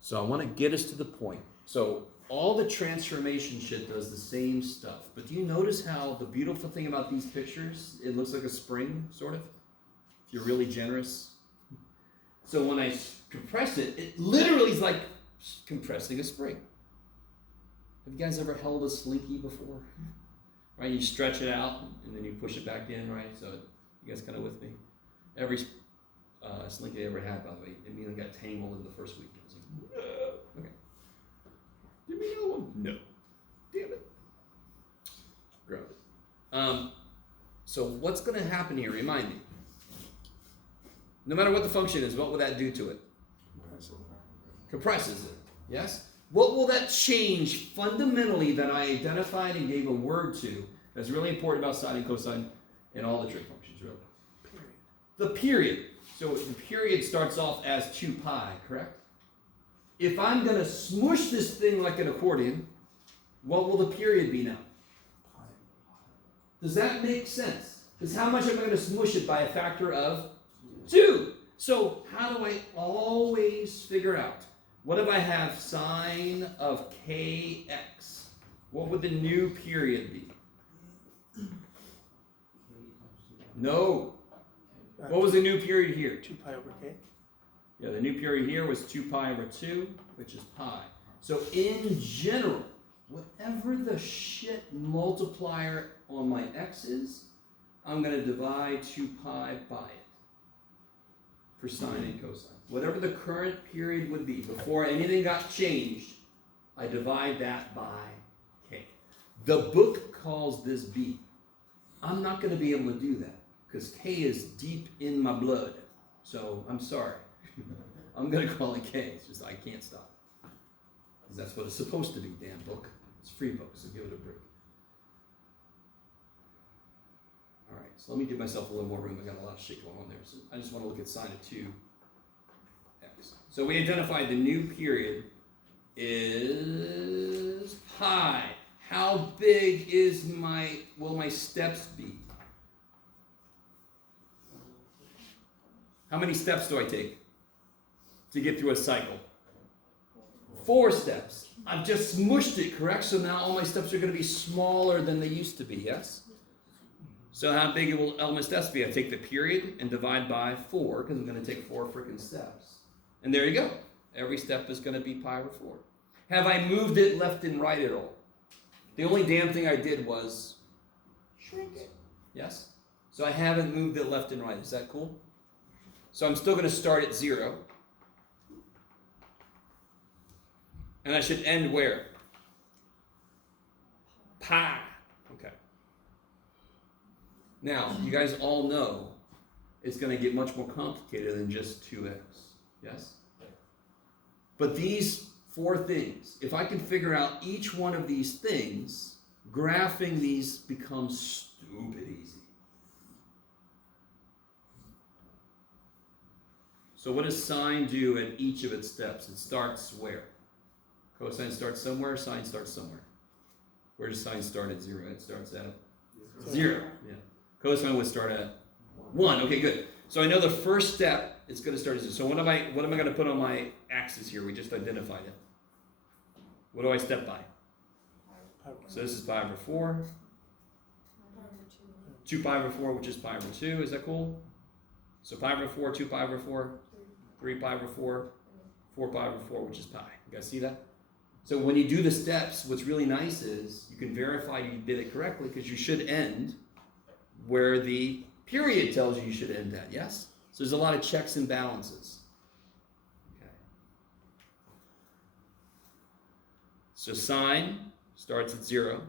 So I want to get us to the point. So all the transformation shit does the same stuff. But do you notice how the beautiful thing about these pictures, it looks like a spring, sort of? If you're really generous. So when I compress it, it literally is like compressing a spring. Have you guys ever held a slinky before? Right, you stretch it out and then you push it back in, right? So you guys kind of with me? Every slinky I ever had, by the way, it immediately got tangled in the first week. It was like, no. Okay. Give me another one. No. Damn it. Grow. So what's going to happen here? Remind me. No matter what the function is, what will that do to it? Compresses it. Yes? What will that change fundamentally that I identified and gave a word to that's really important about sine and cosine and all the trig functions, really? Period. The period. So the period starts off as 2 pi, correct? If I'm going to smush this thing like an accordion, what will the period be now? Does that make sense? Because how much am I going to smush it by a factor of 2? So how do I always figure out? What if I have sine of kx? What would the new period be? No. What was the new period here? 2 pi over k. Yeah, the new period here was 2 pi over 2, which is pi. So in general, whatever the shit multiplier on my x is, I'm going to divide 2 pi by it for sine and cosine. Whatever the current period would be, before anything got changed, I divide that by k. The book calls this b. I'm not going to be able to do that because k is deep in my blood. So I'm sorry. I'm going to call it k. It's just I can't stop. Because that's what it's supposed to be, damn book. It's a free book, so give it a break. All right, so let me give myself a little more room. I got a lot of shit going on there. So I just want to look at sine of 2x. So we identified the new period is pi. How big will my steps be? How many steps do I take to get through a cycle? 4 steps. I've just smushed it, correct? So now all my steps are going to be smaller than they used to be, yes? So how big will all my steps be? I take the period and divide by 4, because I'm going to take 4 freaking steps. And there you go. Every step is going to be pi over 4. Have I moved it left and right at all? The only damn thing I did was shrink it. Yes? So I haven't moved it left and right. Is that cool? So I'm still going to start at 0. And I should end where? Pi. Okay. Now, you guys all know it's going to get much more complicated than just 2x. Yes? But these 4 things, if I can figure out each one of these things, graphing these becomes stupid easy. So what does sine do at each of its steps? It starts where? Cosine starts somewhere, sine starts somewhere. Where does sine start at 0? It starts at 0. Yeah. Cosine would start at 1. Okay, good. So I know the first step it's going to start at 0. So what am I going to put on my axis here? We just identified it. What do I step by? So this is pi over 4. 2 pi over 4, which is pi over 2. Is that cool? So pi over 4, 2 pi over 4, 3 pi over 4, 4 pi over 4, which is pi. You guys see that? So when you do the steps, what's really nice is you can verify you did it correctly because you should end where the period tells you should end at, yes? So there's a lot of checks and balances. Okay. So sine starts at 0.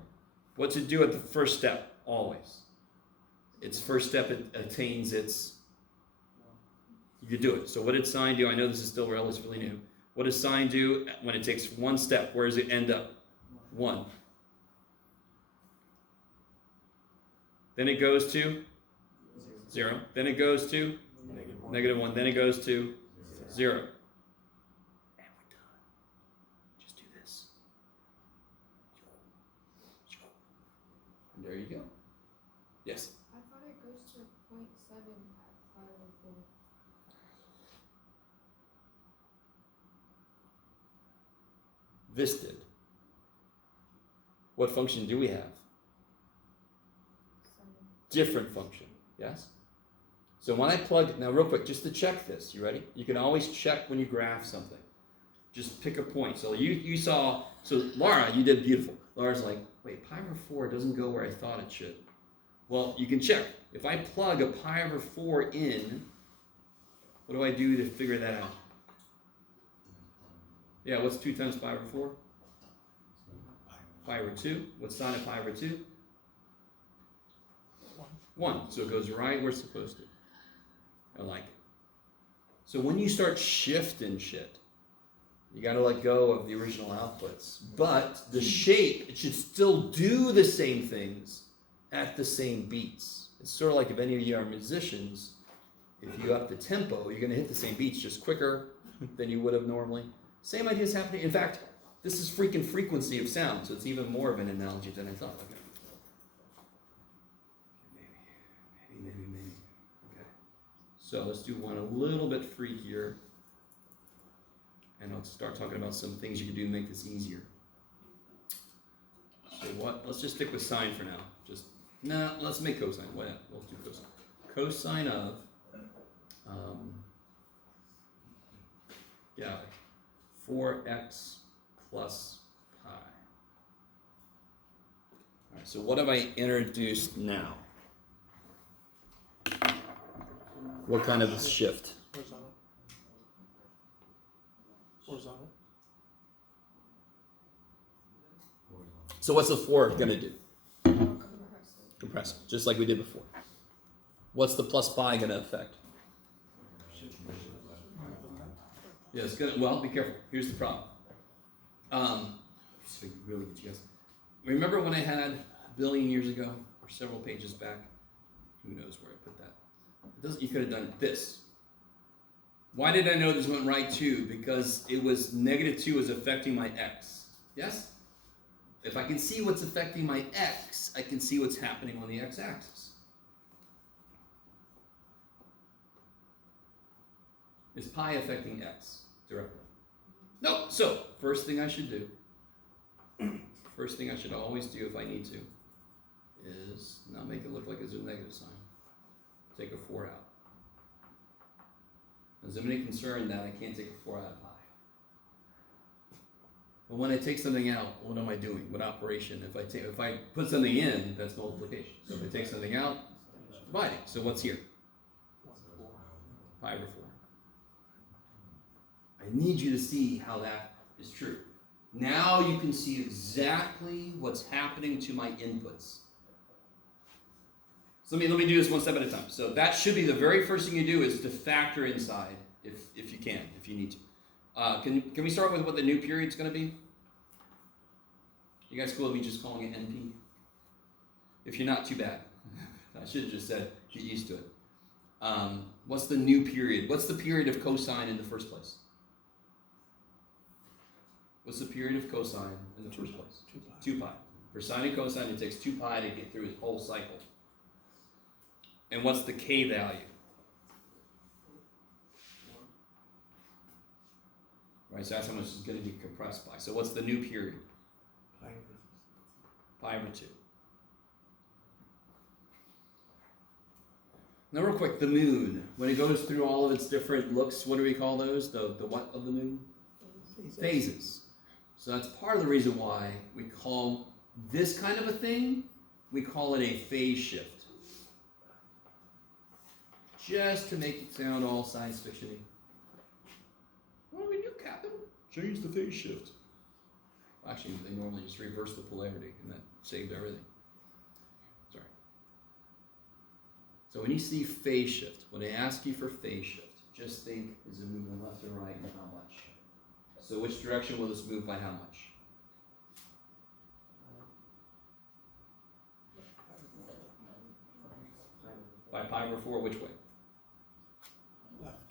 What's it do at the first step? Always. Its first step it attains its... You do it. So what did sine do? I know this is still relatively new. What does sine do when it takes 1 step? Where does it end up? 1. Then it goes to 0. Then it goes to -1. Then it goes to 0. And we're done. Just do this. There you go. Yes? I thought it goes to 0.7 at 5 and 4. This did. What function do we have? 7. Different function, yes? So when I plug, now real quick, just to check this, you ready? You can always check when you graph something. Just pick a point. So you saw, so Laura, you did beautiful. Laura's like, wait, pi over 4 doesn't go where I thought it should. Well, you can check. If I plug a pi over 4 in, what do I do to figure that out? Yeah, what's 2 times pi over 4? Pi over 2. What's sine of pi over 2? 1. So it goes right where it's supposed to. I like it. So when you start shifting shit, you got to let go of the original outputs. But the shape, it should still do the same things at the same beats. It's sort of like if any of you are musicians, if you up the tempo, you're going to hit the same beats just quicker than you would have normally. Same idea is happening. In fact, this is freaking frequency of sound, so it's even more of an analogy than I thought. Okay. Maybe. Okay. So let's do one a little bit freakier. And I'll start talking about some things you can do to make this easier. So what? Let's just stick with sine for now. Let's make cosine. Whatever. We'll do cosine. Cosine of, 4x plus pi. All right, so what have I introduced now? What kind of shift? Horizontal. So what's the 4 going to do? Compress it, just like we did before. What's the plus pi going to affect? Yeah, it's gonna. Well, be careful. Here's the problem. So really get you guys. Remember when I had a billion years ago, or several pages back? Who knows where I put that? It doesn't. You could have done this. Why did I know this went right too? Because it was -2 is affecting my x. Yes. If I can see what's affecting my x, I can see what's happening on the x-axis. Is pi affecting x directly? No. So, first thing I should do, first thing I should always do if I need to, is not make it look like it's a negative sign. Take a 4 out. Is there any concern that I can't take a 4 out of pi? But when I take something out, what am I doing? What operation? If I put something in, that's multiplication. So if I take something out, dividing. So what's here? Pi over 4. I need you to see how that is true. Now you can see exactly what's happening to my inputs. So let me do this one step at a time. So that should be the very first thing you do is to factor inside, if you can, if you need to. Can we start with what the new period's going to be? You guys cool with me just calling it NP? If you're not, too bad. I should have just said get used to it. What's the new period? What's the period of cosine in the first place? What's the period of cosine in the first place? 2 pi. For sine and cosine, it takes 2 pi to get through its whole cycle. And what's the k value? Right, so that's how much it's going to be compressed by. So what's the new period? Pi over 2. Now real quick, the moon. When it goes through all of its different looks, what do we call those? The what of the moon? Phases. So that's part of the reason why we call this kind of a thing, we call it a phase shift. Just to make it sound all science fiction-y. What do we do, Captain? Change the phase shift. Actually, they normally just reverse the polarity, and that saved everything. Sorry. So when you see phase shift, when they ask you for phase shift, just think, is it moving left or right and how much? So which direction will this move by how much? By pi over 4, which way?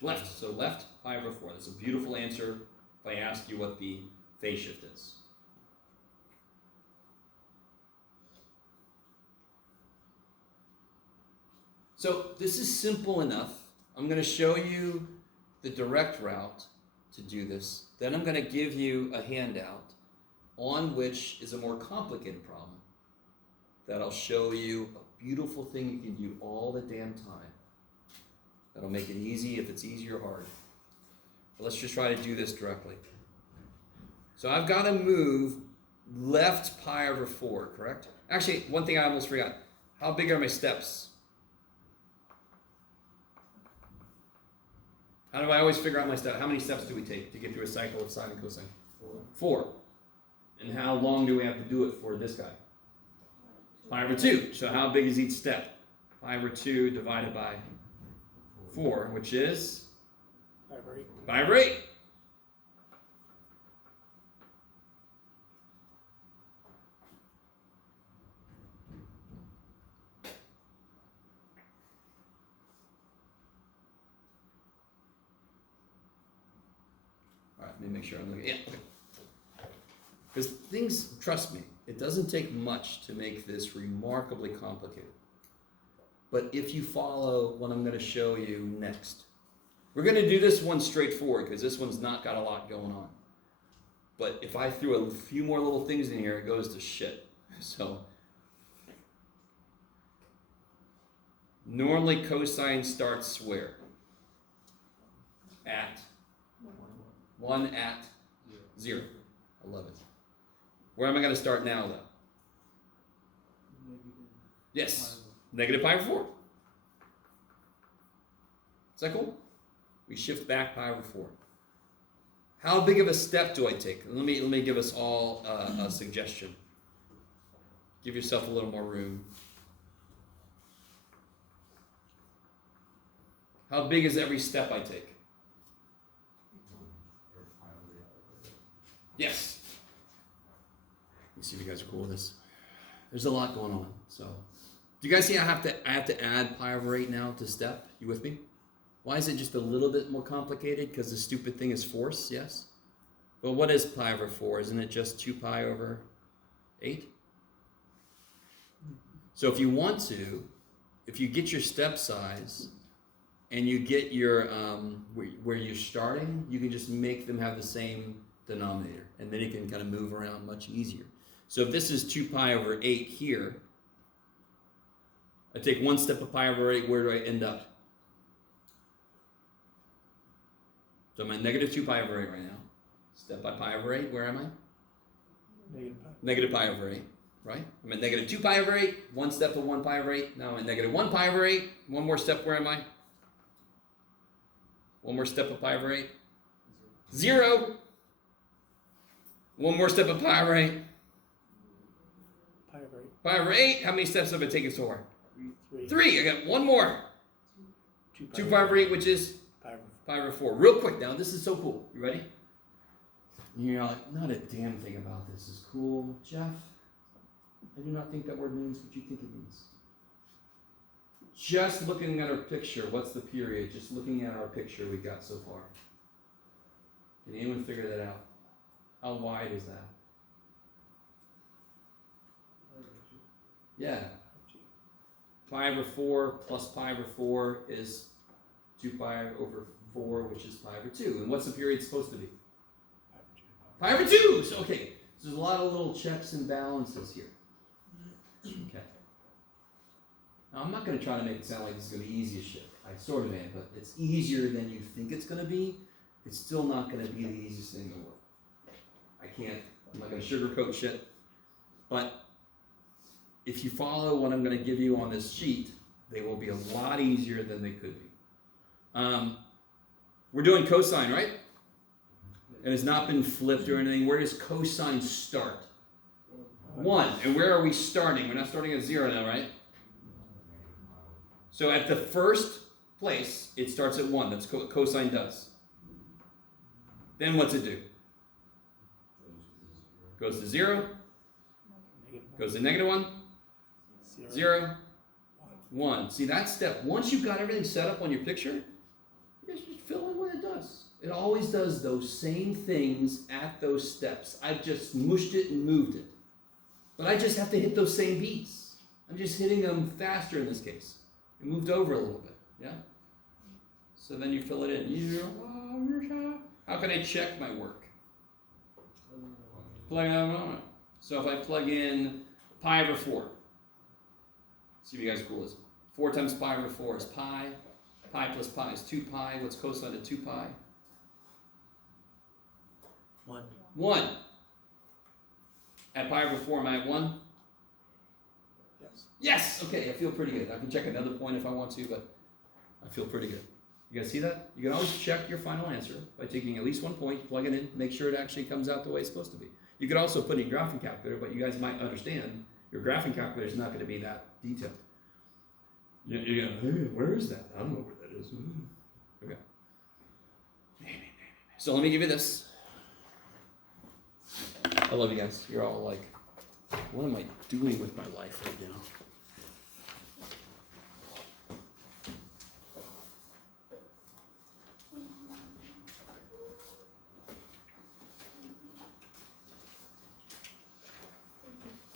Left. So left, pi over 4. That's a beautiful answer if I ask you what the phase shift is. So this is simple enough. I'm going to show you the direct route to do this. Then I'm going to give you a handout on which is a more complicated problem that I'll show you a beautiful thing you can do all the damn time. That'll make it easy if it's easy or hard. But let's just try to do this directly. So I've got to move left pi over 4, correct? Actually, one thing I almost forgot. How big are my steps? How do I always figure out my step? How many steps do we take to get through a cycle of sine and cosine? 4. And how long do we have to do it for this guy? Pi over 2. So how big is each step? Pi over 2 divided by 4, which is? Pi over 8. Pi over 8. Let me make sure I'm looking. Yeah, okay. Because things, trust me, it doesn't take much to make this remarkably complicated. But if you follow what I'm going to show you next, we're going to do this one straightforward because this one's not got a lot going on. But if I threw a few more little things in here, it goes to shit. So normally cosine starts where? At 1 at 0. 11. Where am I going to start now, though? Yes. Negative pi over 4. Is that cool? We shift back pi over 4. How big of a step do I take? Let me give us all a suggestion. Give yourself a little more room. How big is every step I take? Yes. Let's see if you guys are cool with this. There's a lot going on. So, do you guys see I have to add pi over 8 now to step? You with me? Why is it just a little bit more complicated? Because the stupid thing is force, yes? But what is pi over 4? Isn't it just 2 pi over 8? So if you want to, if you get your step size and you get your where you're starting, you can just make them have the same denominator, and then you can kind of move around much easier. So if this is 2 pi over 8 here, I take one step of pi over 8, where do I end up? So I'm at negative 2 pi over 8 right now. Step by pi over 8, where am I? Negative pi. Negative pi over 8, right? I'm at negative 2 pi over 8, one step of 1 pi over 8. Now I'm at negative 1 pi over 8. One more step, where am I? One more step of pi over 8. 0. One more step of pi over 8. Pi over 8. Pi over 8. How many steps have I taken so far? 3. 3. I got one more. 2 pi over 8, which is pi over 4. pi over 4. Real quick now, this is so cool. You ready? You're like, not a damn thing about this is cool. Jeff, I do not think that word means what you think it means. Just looking at our picture, what's the period? Just looking at our picture we got so far. Can anyone figure that out? How wide is that? Yeah. Pi over 4 plus pi over 4 is 2 pi over 4, which is pi over 2. And what's the period supposed to be? Pi over 2! So, okay, so there's a lot of little checks and balances here. Okay. Now, I'm not going to try to make it sound like this is going to be easy as shit. I sort of am, but it's easier than you think it's going to be. It's still not going to be the easiest thing in the world. I'm not going to sugarcoat shit. But if you follow what I'm going to give you on this sheet, they will be a lot easier than they could be. We're doing cosine, right? It has not been flipped or anything. Where does cosine start? 1. And where are we starting? We're not starting at 0 now, right? So at the first place, it starts at 1. That's what cosine does. Then what's it do? Goes to 0. Goes to negative 1. 0. 1. See, that step. Once you've got everything set up on your picture, you just fill in what it does. It always does those same things at those steps. I've just mushed it and moved it. But I just have to hit those same beats. I'm just hitting them faster in this case. It moved over a little bit, yeah? So then you fill it in. How can I check my work? Plug in a moment. So if I plug in pi over 4, see if you guys are cool. 4 times pi over 4 is pi. Pi plus pi is 2 pi. What's cosine of 2 pi? 1. 1. At pi over 4, am I at 1? Yes. Yes! Okay, I feel pretty good. I can check another point if I want to, but I feel pretty good. You guys see that? You can always check your final answer by taking at least one point, plug it in, make sure it actually comes out the way it's supposed to be. You could also put in your graphing calculator, but you guys might understand your graphing calculator is not going to be that detailed. You're going, hey, where is that? I don't know where that is. Okay. So let me give you this. I love you guys. You're all like, what am I doing with my life right now?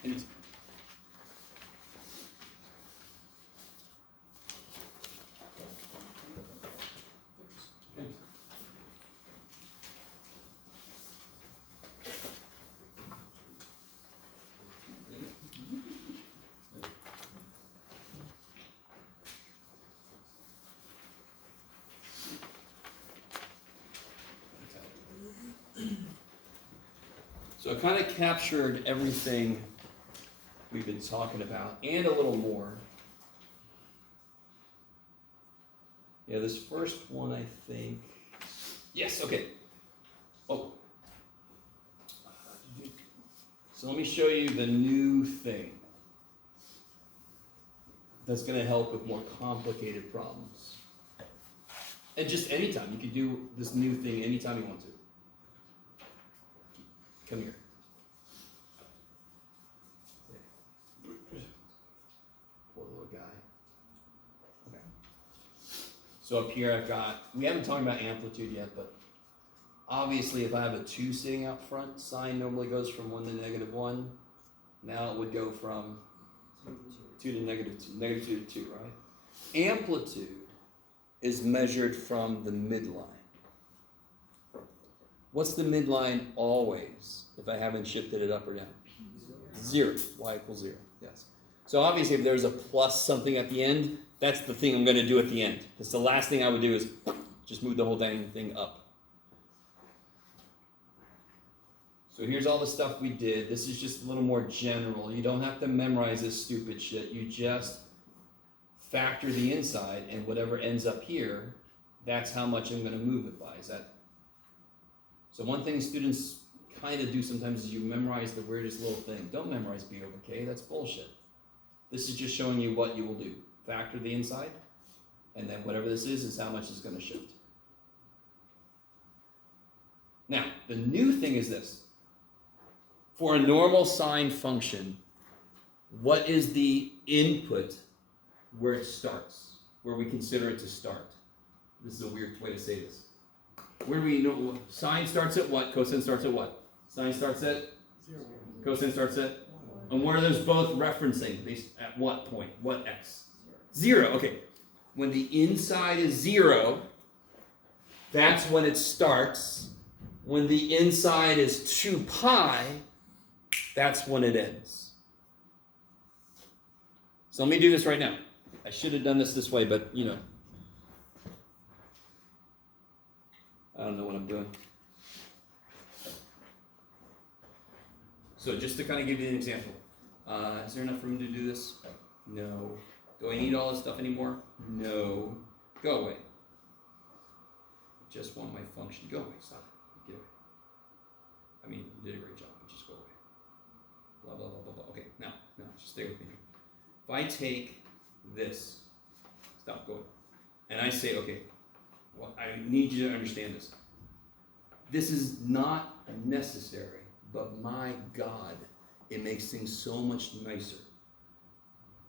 Anytime. So I kind of captured everything we've been talking about and a little more. Yeah, this first one I think. Yes, okay. Oh. So let me show you the new thing that's going to help with more complicated problems. And just anytime. You can do this new thing anytime you want to. Come here. Poor little guy. Okay. So up here I've got, we haven't talked about amplitude yet, but obviously if I have a 2 sitting out front, sine normally goes from 1 to -1. Now it would go from 2 to -2, -2 to 2, right? Amplitude is measured from the midline. What's the midline always, if I haven't shifted it up or down? 0. Y equals 0, yes. So obviously if there's a plus something at the end, that's the thing I'm going to do at the end. Because the last thing I would do is just move the whole dang thing up. So here's all the stuff we did. This is just a little more general. You don't have to memorize this stupid shit. You just factor the inside, and whatever ends up here, that's how much I'm going to move it by. Is that? So one thing students kind of do sometimes is you memorize the weirdest little thing. Don't memorize B over K. That's bullshit. This is just showing you what you will do. Factor the inside, and then whatever this is how much it's going to shift. Now, the new thing is this. For a normal sine function, what is the input where it starts, where we consider it to start? This is a weird way to say this. Where do we know? Sine starts at what? Cosine starts at what? Sine starts at 0. Cosine starts at? And what are those both referencing? At what point? What x? 0. Okay. When the inside is 0, that's when it starts. When the inside is 2 pi, that's when it ends. So let me do this right now. I should have done this way, but you know. I don't know what I'm doing. So just to kind of give you an example. Is there enough room to do this? No. Do I need all this stuff anymore? No. Go away. I just want my function. Go away. Stop. Get away. I mean, you did a great job, but just go away. Blah, blah, blah, blah, blah. Okay, now, just stay with me. If I take this, stop going, and I say, okay, well, I need you to understand this. This is not necessary, but my God, it makes things so much nicer.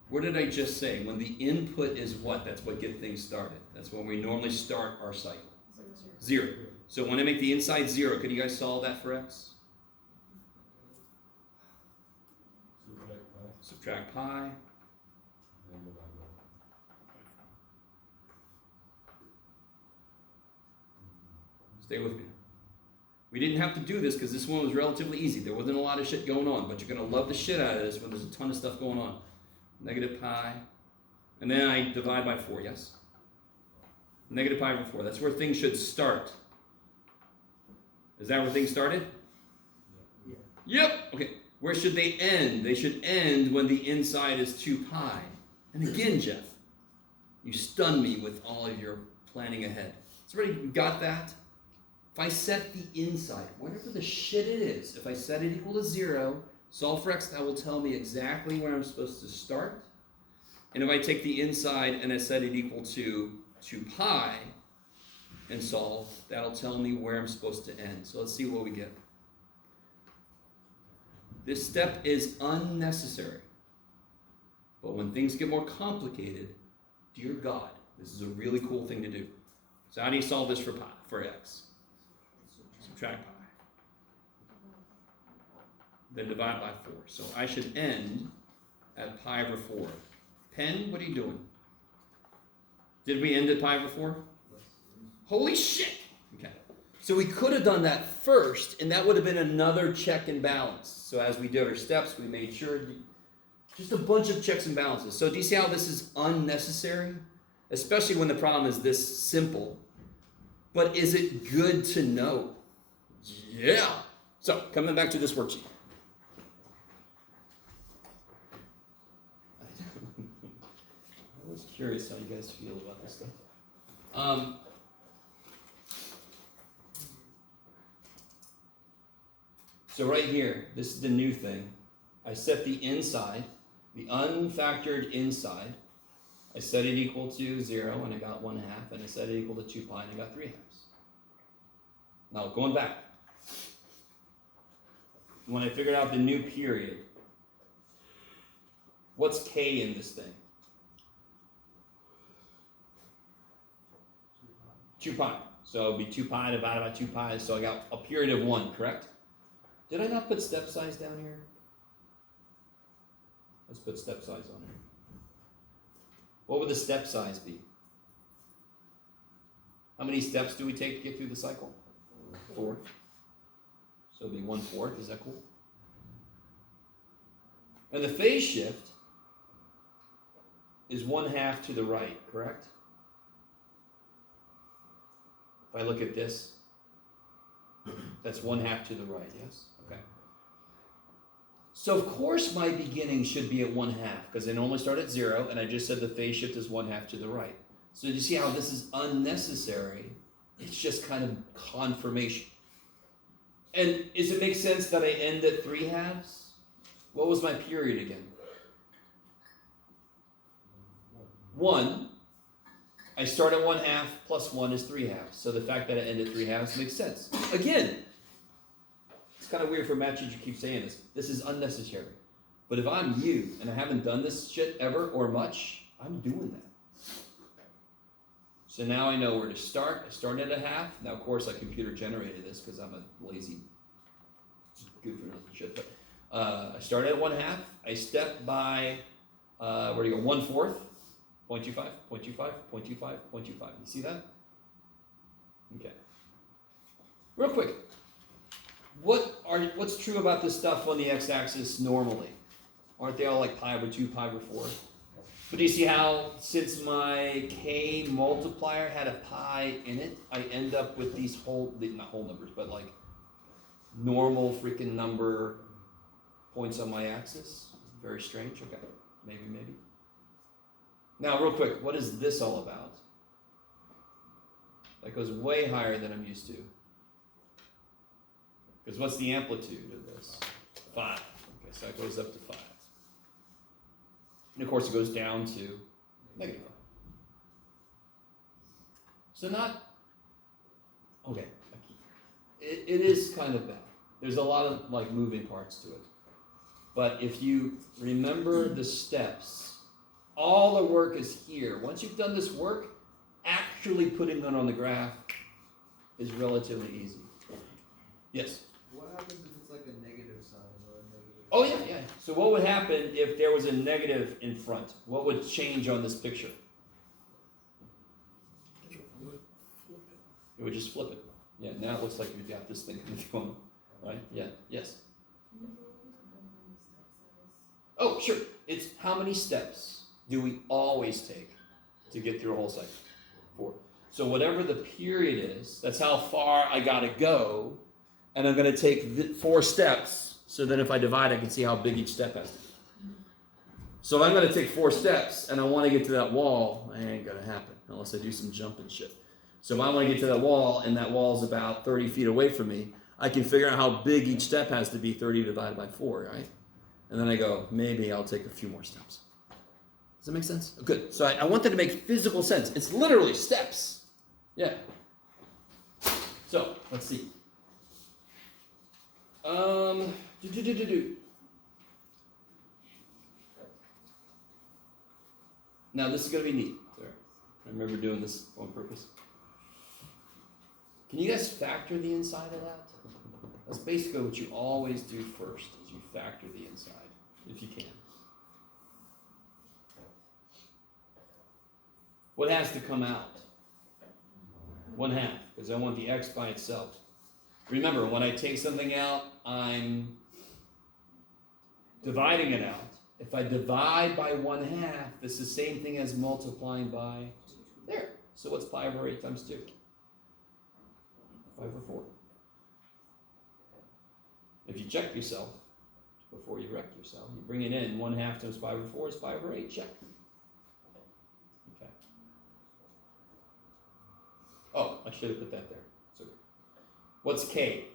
What did I just say? When the input is what? That's what gets things started. That's when we normally start our cycle. 0. So when I make the inside 0, could you guys solve that for x? Subtract pi. Stay with me. We didn't have to do this because this one was relatively easy. There wasn't a lot of shit going on, but you're going to love the shit out of this when there's a ton of stuff going on. Negative pi. And then I divide by 4, yes? Negative pi over 4. That's where things should start. Is that where things started? Yeah. Yep. Okay. Where should they end? They should end when the inside is 2 pi. And again, Jeff, you stun me with all of your planning ahead. So already got that? If I set the inside, whatever the shit it is, if I set it equal to 0, solve for x, that will tell me exactly where I'm supposed to start. And if I take the inside and I set it equal to 2 pi and solve, that'll tell me where I'm supposed to end. So let's see what we get. This step is unnecessary. But when things get more complicated, dear God, this is a really cool thing to do. So how do you solve this for pi, for x? Subtract pi. Then divide by 4. So I should end at pi over 4. Pen, what are you doing? Did we end at pi over 4? Holy shit! Okay. So we could have done that first, and that would have been another check and balance. So as we did our steps, we made sure, just a bunch of checks and balances. So do you see how this is unnecessary? Especially when the problem is this simple. But is it good to know? Yeah. So coming back to this worksheet. I was curious how you guys feel about this stuff. So right here, this is the new thing. I set the inside, the unfactored inside. I set it equal to 0, and I got 1/2, and I set it equal to 2 pi, and I got 3/2. Now, going back. When I figured out the new period, what's k in this thing? 2 pi. So it would be 2 pi divided by 2 pi, so I got a period of 1, correct? Did I not put step size down here? Let's put step size on here. What would the step size be? How many steps do we take to get through the cycle? 4. So it'll be 1/4. Is that cool? And the phase shift is 1/2 to the right, correct? If I look at this, that's 1/2 to the right, yes? Okay. So of course my beginning should be at 1/2 because I normally start at 0, and I just said the phase shift is 1/2 to the right. So you see how this is unnecessary? It's just kind of confirmation. And does it make sense that I end at 3/2? What was my period again? 1. I start at 1/2 plus 1 is 3/2. So the fact that I end at 3/2 makes sense. Again, it's kind of weird for math teacher to keep saying this. This is unnecessary. But if I'm you and I haven't done this shit ever or much, I'm doing that. So now I know where to start. I started at 1/2. Now, of course, I computer generated this because I'm a lazy, good for nothing shit. But I started at 1/2. I step by, where do you go? 1/4. 0.25, 0.25, 0.25, 0.25. You see that? Okay. Real quick. What's true about this stuff on the x-axis normally? Aren't they all like pi over 2, pi over 4? But do you see how, since my k multiplier had a pi in it, I end up with these not whole numbers, but like normal freaking number points on my axis? Very strange. Okay. Maybe. Now, real quick, what is this all about? That goes way higher than I'm used to. Because what's the amplitude of this? 5. Okay, so that goes up to 5. And of course, it goes down to negative 5. So okay. It is kind of bad. There's a lot of like moving parts to it. But if you remember the steps, all the work is here. Once you've done this work, actually putting it on the graph is relatively easy. Yes? What happens if it's like a negative sign or a negative? Oh, yeah. So what would happen if there was a negative in front? What would change on this picture? It would just flip it. Yeah, now it looks like you've got this thing going, right? Yeah, yes. Oh, sure. It's how many steps do we always take to get through a whole cycle? 4. So whatever the period is, that's how far I got to go, and I'm going to take 4 steps, so then if I divide, I can see how big each step has to be. So if I'm going to take 4 steps, and I want to get to that wall, it ain't going to happen, unless I do some jumping shit. So if I want to get to that wall, and that wall is about 30 feet away from me, I can figure out how big each step has to be, 30 divided by 4, right? And then I go, maybe I'll take a few more steps. Does that make sense? Good. So I want that to make physical sense. It's literally steps. Yeah. So, let's see. Now, this is going to be neat. Sorry. I remember doing this on purpose. Can you guys factor the inside of that? That's basically what you always do first, is you factor the inside, if you can. What has to come out? 1/2, because I want the x by itself. Remember, when I take something out, I'm dividing it out. If I divide by 1/2, that's the same thing as multiplying by there. So what's pi over 8 times 2? 5 over 4. If you check yourself before you wreck yourself, you bring it in. 1/2 times 5 over 4 is 5 over 8. Check. Okay. Oh, I should have put that there. So, what's k?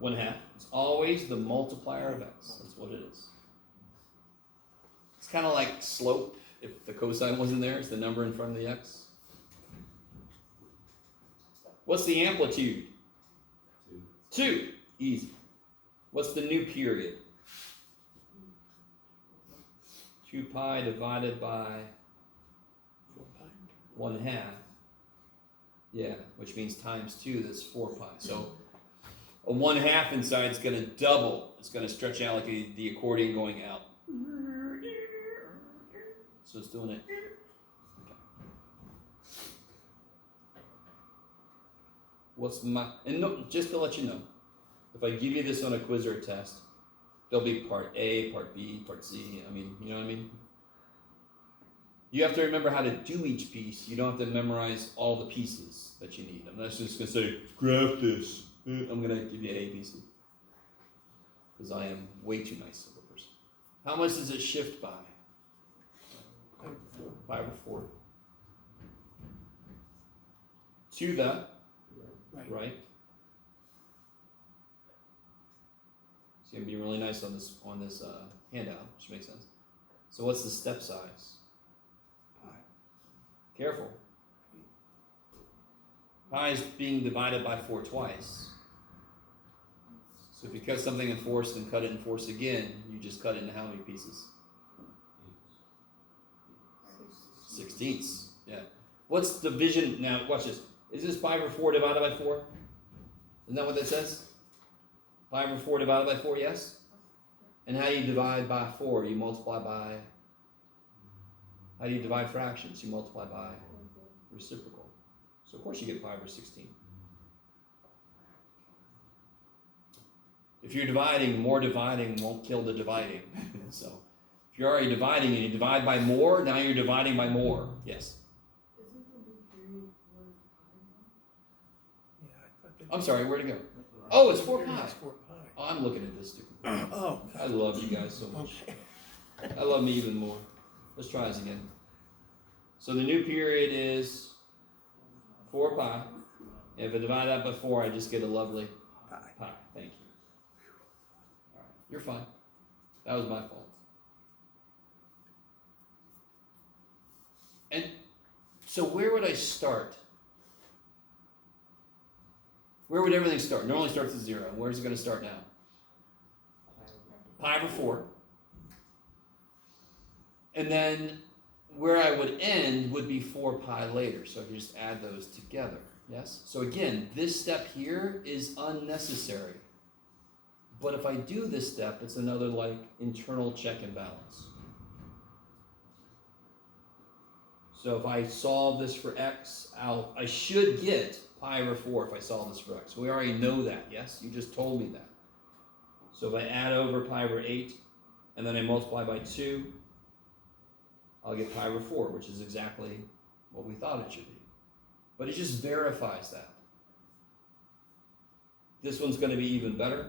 1/2. It's always the multiplier of x. That's what it is. It's kind of like slope. If the cosine wasn't there, it's the number in front of the x. What's the amplitude? 2. Easy. What's the new period? 2 pi divided by 1/2. Yeah, which means times 2, that's 4 pi. So a 1/2 inside is going to double. It's going to stretch out like the accordion going out. So it's doing it. Okay. What's my, and no, just to let you know, if I give you this on a quiz or a test, there'll be part A, part B, part C. I mean, you know what I mean? You have to remember how to do each piece. You don't have to memorize all the pieces that you need. I'm not just going to say, graph this. I'm going to give you A, B, C. Because I am way too nice of a person. How much does it shift by? 5 over 4. To the right. It's going to be really nice on this handout, which makes sense. So what's the step size? Pi. Careful. Pi is being divided by 4 twice. So if you cut something in force and cut it in force again, you just cut it into how many pieces? 16ths. Yeah. What's division? Now, watch this. Is this 5 over 4 divided by 4? Isn't that what that says? 5 over 4 divided by 4, yes? And how do you divide by 4? You multiply by... How do you divide fractions? You multiply by reciprocal. So of course you get 5 over 16. If you're dividing, more dividing won't kill the dividing. So if you're already dividing and you divide by more, now you're dividing by more. Yes? I'm sorry, where'd it go? Oh, it's 4 pi. Oh, I'm looking at this too. Oh. I love you guys so much. Okay. I love me even more. Let's try this again. So the new period is 4 pi. If I divide that by 4, I just get a lovely pi. Thank you. All right, you're fine. That was my fault. And so where would I start? Where would everything start? Normally starts at 0. Where's it going to start now? Pi over 4. And then where I would end would be 4 pi later. So I can just add those together. Yes? So again, this step here is unnecessary. But if I do this step, it's another like internal check and balance. So if I solve this for x, I should get pi over 4 if I solve this for x. We already know that, yes? You just told me that. So if I add over pi over 8, and then I multiply by 2, I'll get pi over 4, which is exactly what we thought it should be. But it just verifies that. This one's going to be even better.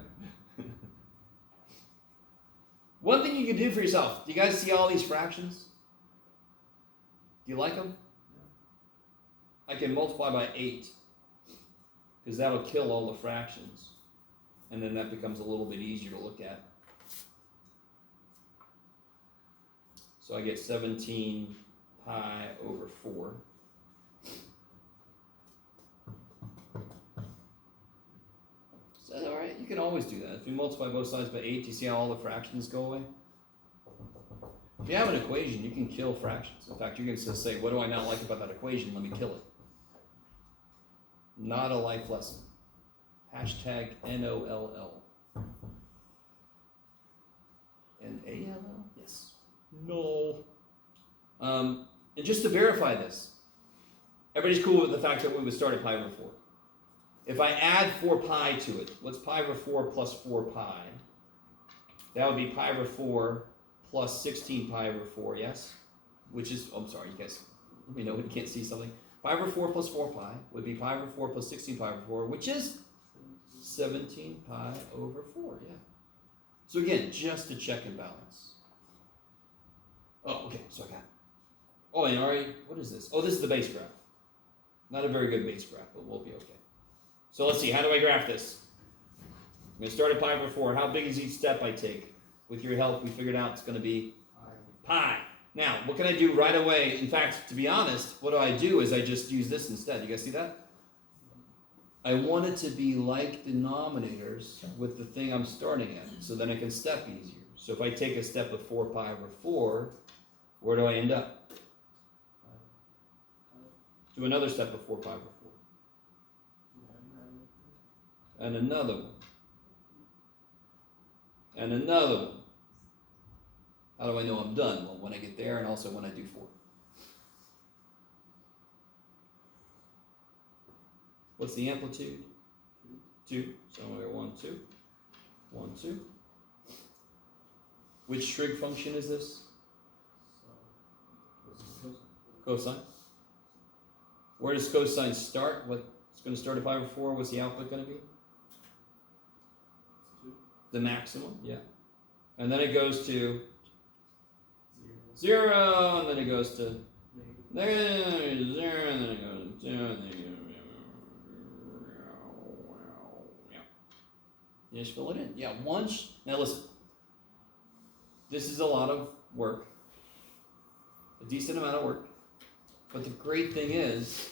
One thing you can do for yourself, do you guys see all these fractions? Do you like them? I can multiply by 8, because that'll kill all the fractions. And then that becomes a little bit easier to look at. So I get 17 pi over 4. So that's all right. You can always do that. If you multiply both sides by 8, you see how all the fractions go away? If you have an equation, you can kill fractions. In fact, you can just say, what do I not like about that equation? Let me kill it. Not a life lesson. Hashtag NOLL. NALL? Yes. No. And just to verify this, everybody's cool with the fact that we would start at pi over 4. If I add 4 pi to it, what's pi over 4 plus 4 pi? That would be pi over 4 plus 16 pi over 4, yes? Which is, I'm sorry, you guys, let me know when you can't see something. Pi over 4 plus 4 pi would be pi over 4 plus 16 pi over 4, which is 17 pi over 4, yeah. So again, just a check and balance. Oh, okay, so I got it. Oh, and already, what is this? Oh, this is the base graph. Not a very good base graph, but we'll be okay. So let's see, how do I graph this? I'm going to start at pi over 4. How big is each step I take? With your help, we figured out it's going to be pi. Now, what can I do right away? In fact, to be honest, what I do is I just use this instead. You guys see that? I want it to be like denominators with the thing I'm starting at, so then I can step easier. So if I take a step of 4 pi over 4, where do I end up? Do another step of 4 pi over 4. And another one. And another one. How do I know I'm done? Well, when I get there and also when I do 4. What's the amplitude? 2. So I'm going to go 1, 2. 1, 2. Which trig function is this? Cosine. Where does cosine start? What's going to start at pi over 4? What's the output going to be? The maximum, yeah. And then it goes to 0, and then it goes to negative 0, and then it goes to 2, and then it goes to... You just fill it in. Yeah, once. Now listen. This is a lot of work. A decent amount of work. But the great thing is,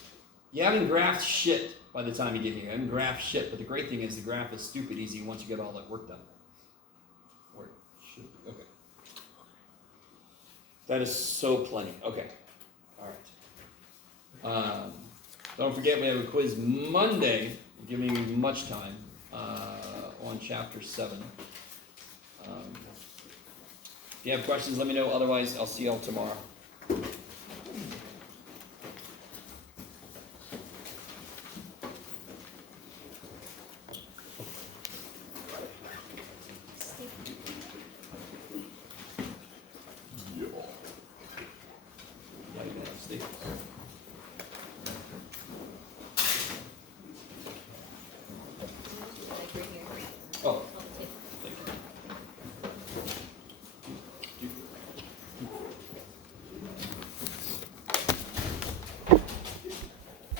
you haven't graphed shit by the time you get here. You haven't graphed shit, but the great thing is the graph is stupid easy once you get all that work done. Or it should be. Okay. That is so plenty. Okay. All right. Don't forget we have a quiz Monday, giving you much time, on chapter 7. If you have questions, let me know. Otherwise, I'll see y'all tomorrow.